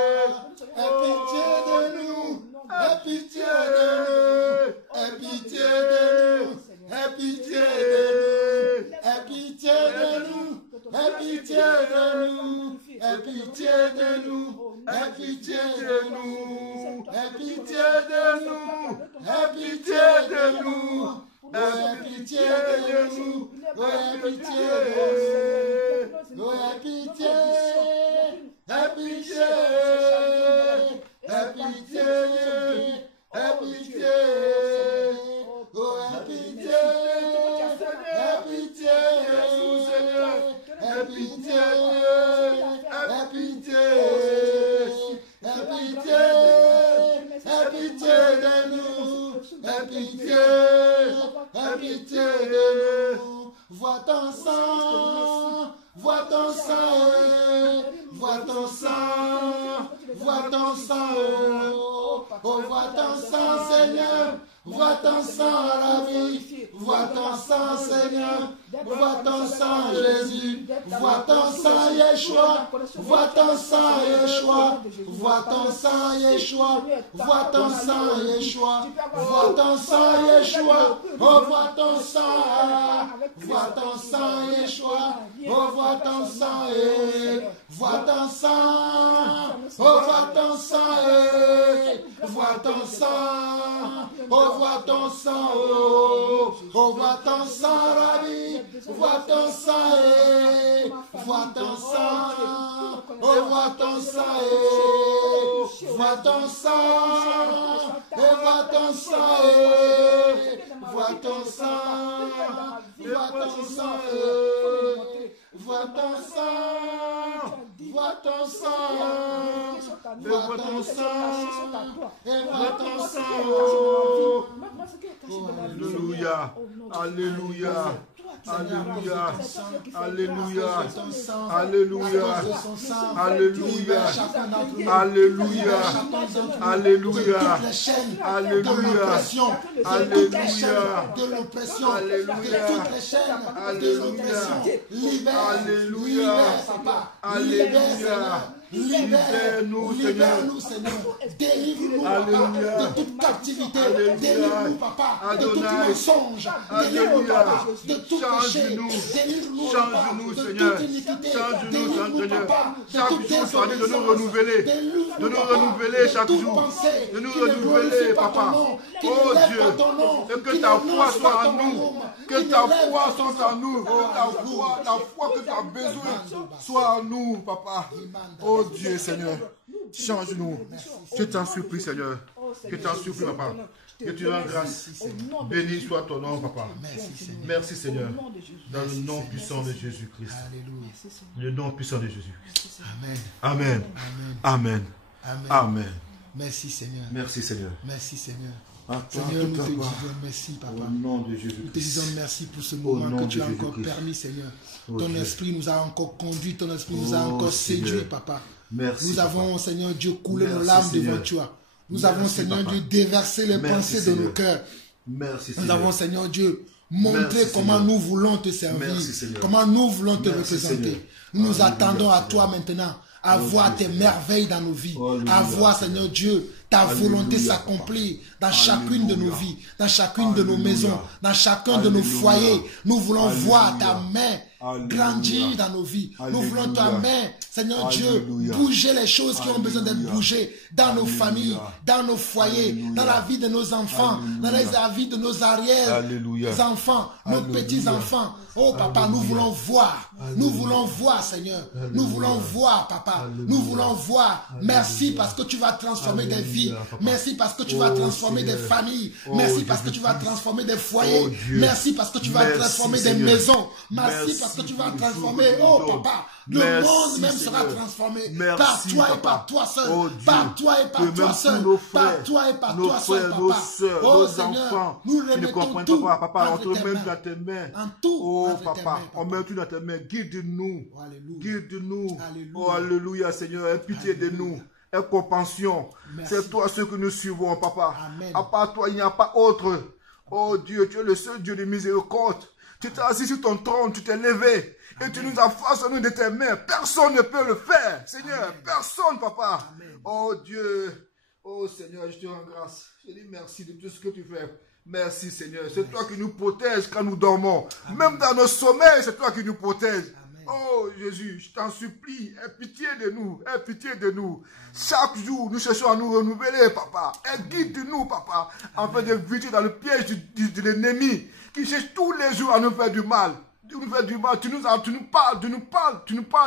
et pitié de nous, et pitié de nous, et pitié de nous, et pitié de nous, et pitié de nous, et pitié de nous, et pitié de nous, et pitié de nous, et pitié de nous, et pitié de nous, et pitié de nous, et pitié, et pitié, et pitié, et pitié, et pitié, oh, et pitié, et pitié, Seigneur, et pitié, et pitié, et pitié, et pitié de nous, et pitié de nous, vois ton sang, vois ton sang, vois ton sang, vois ton sang, oh, vois ton sang, Seigneur, vois ton sang, la vie, vois ton sang, Seigneur, vois ton sang, Jésus, vois ton sang, Yeshua, vois ton sang, Yeshua, vois ton sang, Yeshua, vois ton sang, Yeshua, vois ton sang, Yeshua, oh, vois ton sang, vois ton sang, Yeshua, oh, vois ton sang, vois ton sang, oh, vois ton sang, vois ton sang, oh, vois ton sang, oh, vois ton sang, Rabbi, vois ton sang, vois ton sang, oh, vois ton sang, vois ton sang, et vois ton sang, vois ton sang, vois ton sang, vois ton sang, vois ton sang, vois ton sang, et vois ton sang. Alléluia, alléluia, alléluia, alléluia, alléluia, alléluia, alléluia, alléluia, alléluia, alléluia, de l'oppression, de toutes les chaînes, de l'oppression, libère, papa, alléluia. Libère-nous, Seigneur. Délivre-nous, papa, de toute captivité. Délivre-nous, papa, de tout mensonge. Délivre-nous, papa, de tout péché. Délivre-nous, papa, de toute iniquité. Délivre-nous, papa, de toute désobéissance. De nous renouveler chaque jour. De nous renouveler, papa. Oh Dieu, que ta foi soit en nous. Que ta foi soit en nous. Que la foi que tu as besoin soit en nous, papa. Oh Dieu, Seigneur, change-nous. Je t'en supplie, Seigneur. Je t'en supplie, papa. Que tu rends grâce. Béni soit ton nom, papa. Merci, Seigneur. Dans le nom puissant de Jésus-Christ. Le nom puissant de Jésus-Christ. Amen. Amen. Amen. Merci, Seigneur. Merci, Seigneur. Merci, Seigneur. Seigneur, nous te disons merci, papa. Au nom de Jésus-Christ. Nous te disons merci pour ce moment que tu as encore permis, Seigneur. Ton esprit nous a encore conduit, ton esprit nous a encore séduit, papa. Merci, nous avons, Seigneur Dieu, coulé nos larmes devant toi. Nous avons, Seigneur Dieu, déversé les pensées de nos cœurs. Nous avons, Seigneur Dieu, montré comment nous voulons te servir, comment nous voulons te représenter. Nous attendons à toi maintenant, à voir tes merveilles dans nos vies, à voir, Seigneur Dieu, ta volonté s'accomplir dans chacune de nos vies, dans chacune de nos maisons, dans chacun de nos foyers. Nous voulons voir ta main grandir dans nos vies. Nous voulons ta main, Seigneur Dieu, bouger les choses qui ont besoin d'être bougées dans nos familles, dans nos foyers, dans la vie de nos enfants, dans la vie de nos arrière-enfants, nos petits-enfants. Oh papa, nous voulons voir. Nous voulons voir, Seigneur. Nous voulons voir, papa. Nous voulons voir. Merci parce que tu vas transformer des vies. Merci parce que tu vas transformer des familles. Merci parce que tu vas transformer des foyers. Merci parce que tu vas transformer des maisons. Merci parce que tu vas transformer, oh papa, le monde même sera transformé par toi et par toi seul. Par toi et par toi seul. Par toi et par toi seul, papa. Oh Seigneur, nous remettons tout entre tes mains. En tout. Oh papa, on met tout dans tes mains. Guide-nous. Guide-nous. Oh alléluia Seigneur. Aie pitié de nous. Aie compassion. C'est toi ce que nous suivons, papa. Amen. À part toi, il n'y a pas autre. Oh Dieu, tu es le seul Dieu de miséricorde. Tu t'es assis sur ton trône, tu t'es levé. Amen. Et tu nous as façonné de tes mains. Personne ne peut le faire, Seigneur. Amen. Personne, papa. Amen. Oh Dieu. Oh Seigneur, je te rends grâce. Je dis merci de tout ce que tu fais. Merci Seigneur. C'est toi qui nous protèges quand nous dormons. Amen. Même dans nos sommeils, c'est toi qui nous protèges. Amen. Oh Jésus, je t'en supplie, aie pitié de nous, aie pitié de nous. Chaque jour, nous cherchons à nous renouveler, papa. Et guide-nous, papa, afin d'éviter dans le piège de l'ennemi qui cherche tous les jours à nous faire du mal. Tu nous fais du mal, tu nous parles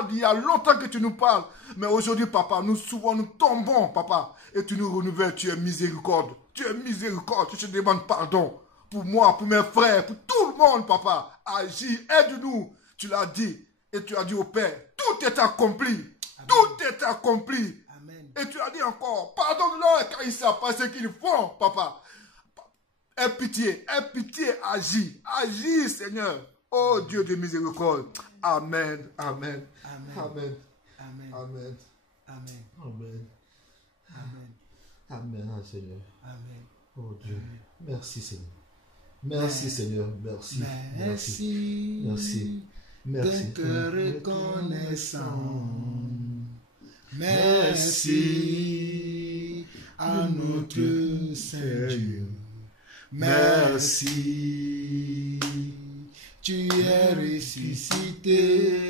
d'il y a longtemps que tu nous parles. Mais aujourd'hui, papa, souvent nous tombons, papa, et tu nous renouvelles, tu es miséricorde. Tu es miséricorde, je te demande pardon pour moi, pour mes frères, pour tout le monde, papa. Agis, aide-nous. Tu l'as dit, et tu as dit au Père, tout est accompli. Amen. Tout est accompli. Amen. Et tu as dit encore, pardonne-leur car ils ne savent pas ce qu'ils font, papa. Aie pitié, agis. Agis, Seigneur. Oh Dieu de miséricorde. Amen, amen, amen, amen, amen, amen, amen, amen, amen, Seigneur. Amen. Oh Dieu, merci Seigneur. Merci Seigneur, merci. Merci. Merci. Merci. D'un cœur reconnaissant. Merci à notre Seigneur. Merci. Tu es ressuscité,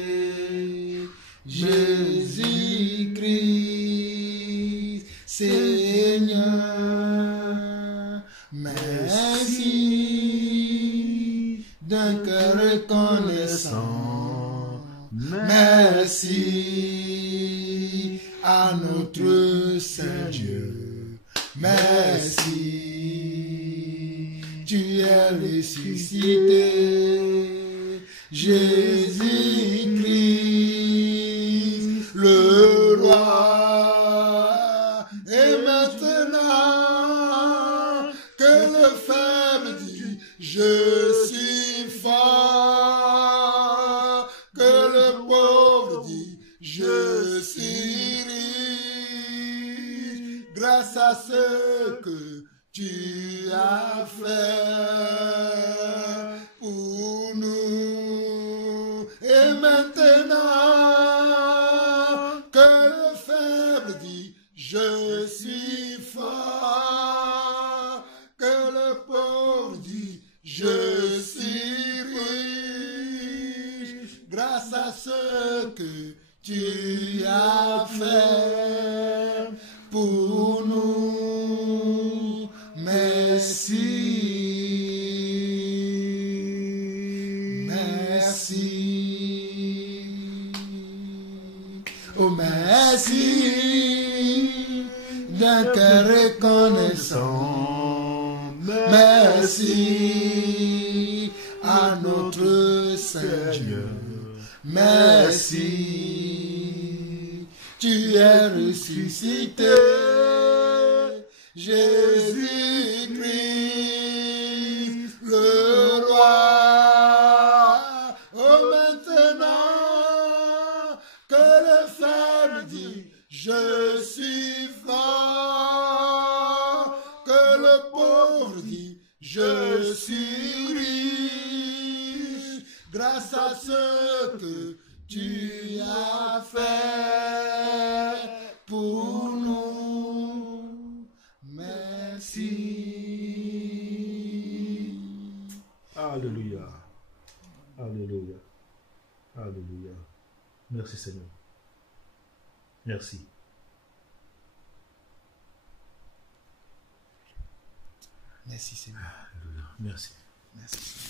Jésus-Christ, Seigneur. Merci d'un cœur reconnaissant. Merci à notre Seigneur. Merci. Tu es ressuscité, Jésus-Christ, le roi. Et maintenant que le faible dit, je suis fort, que le pauvre dit, je suis riche, grâce à ce que tu as fait pour nous. Et maintenant que le faible dit, je suis fort, que le pauvre dit, je suis riche, grâce à ce que tu as fait pour nous. Merci, merci, oh merci, d'un cœur reconnaissant. Merci à notre Seigneur. Merci, tu es ressuscité, Jésus-Christ, le roi. Oh, maintenant que le faible dit, je suis fort, que le pauvre dit, je suis riche, grâce à ce que tu as fait pour nous. Merci. Alléluia. Alléluia. Alléluia. Merci Seigneur. Merci. Merci Seigneur. Alléluia. Merci. Merci Seigneur.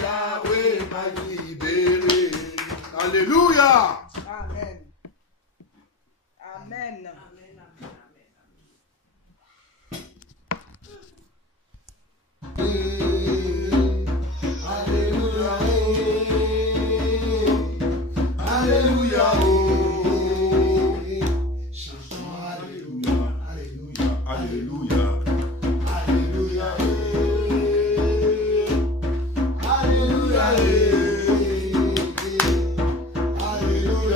Yahweh m'a libéré. Alléluia. Amen. Amen. Alléluia. Alléluia. Oh. Chantons Alléluia. Alléluia. Alléluia. Alléluia. Alléluia. Alléluia.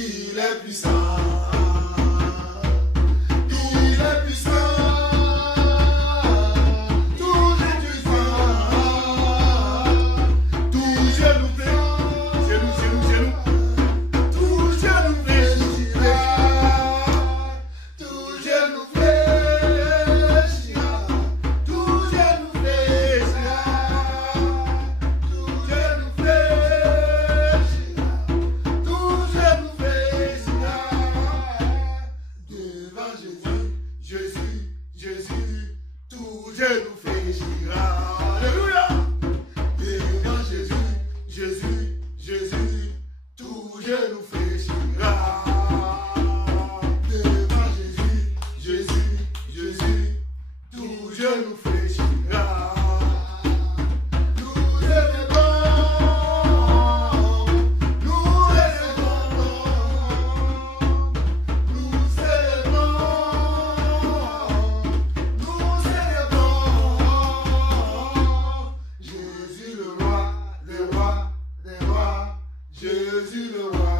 Il est puissant. Il est puissant. Tout est puissant. Tout genou genou. Tout genou fléchira. Tout genou fléchira. Tout genou fléchira. Tout genou fléchira. Tout genou fléchira. Devant Jésus, tout genou fléchira. Alléluia. Devant Jésus, tout genou fléchira. Devant Jésus, tout genou fléchira. Nous célébrons, nous célébrons Jésus le roi des rois, Jésus le roi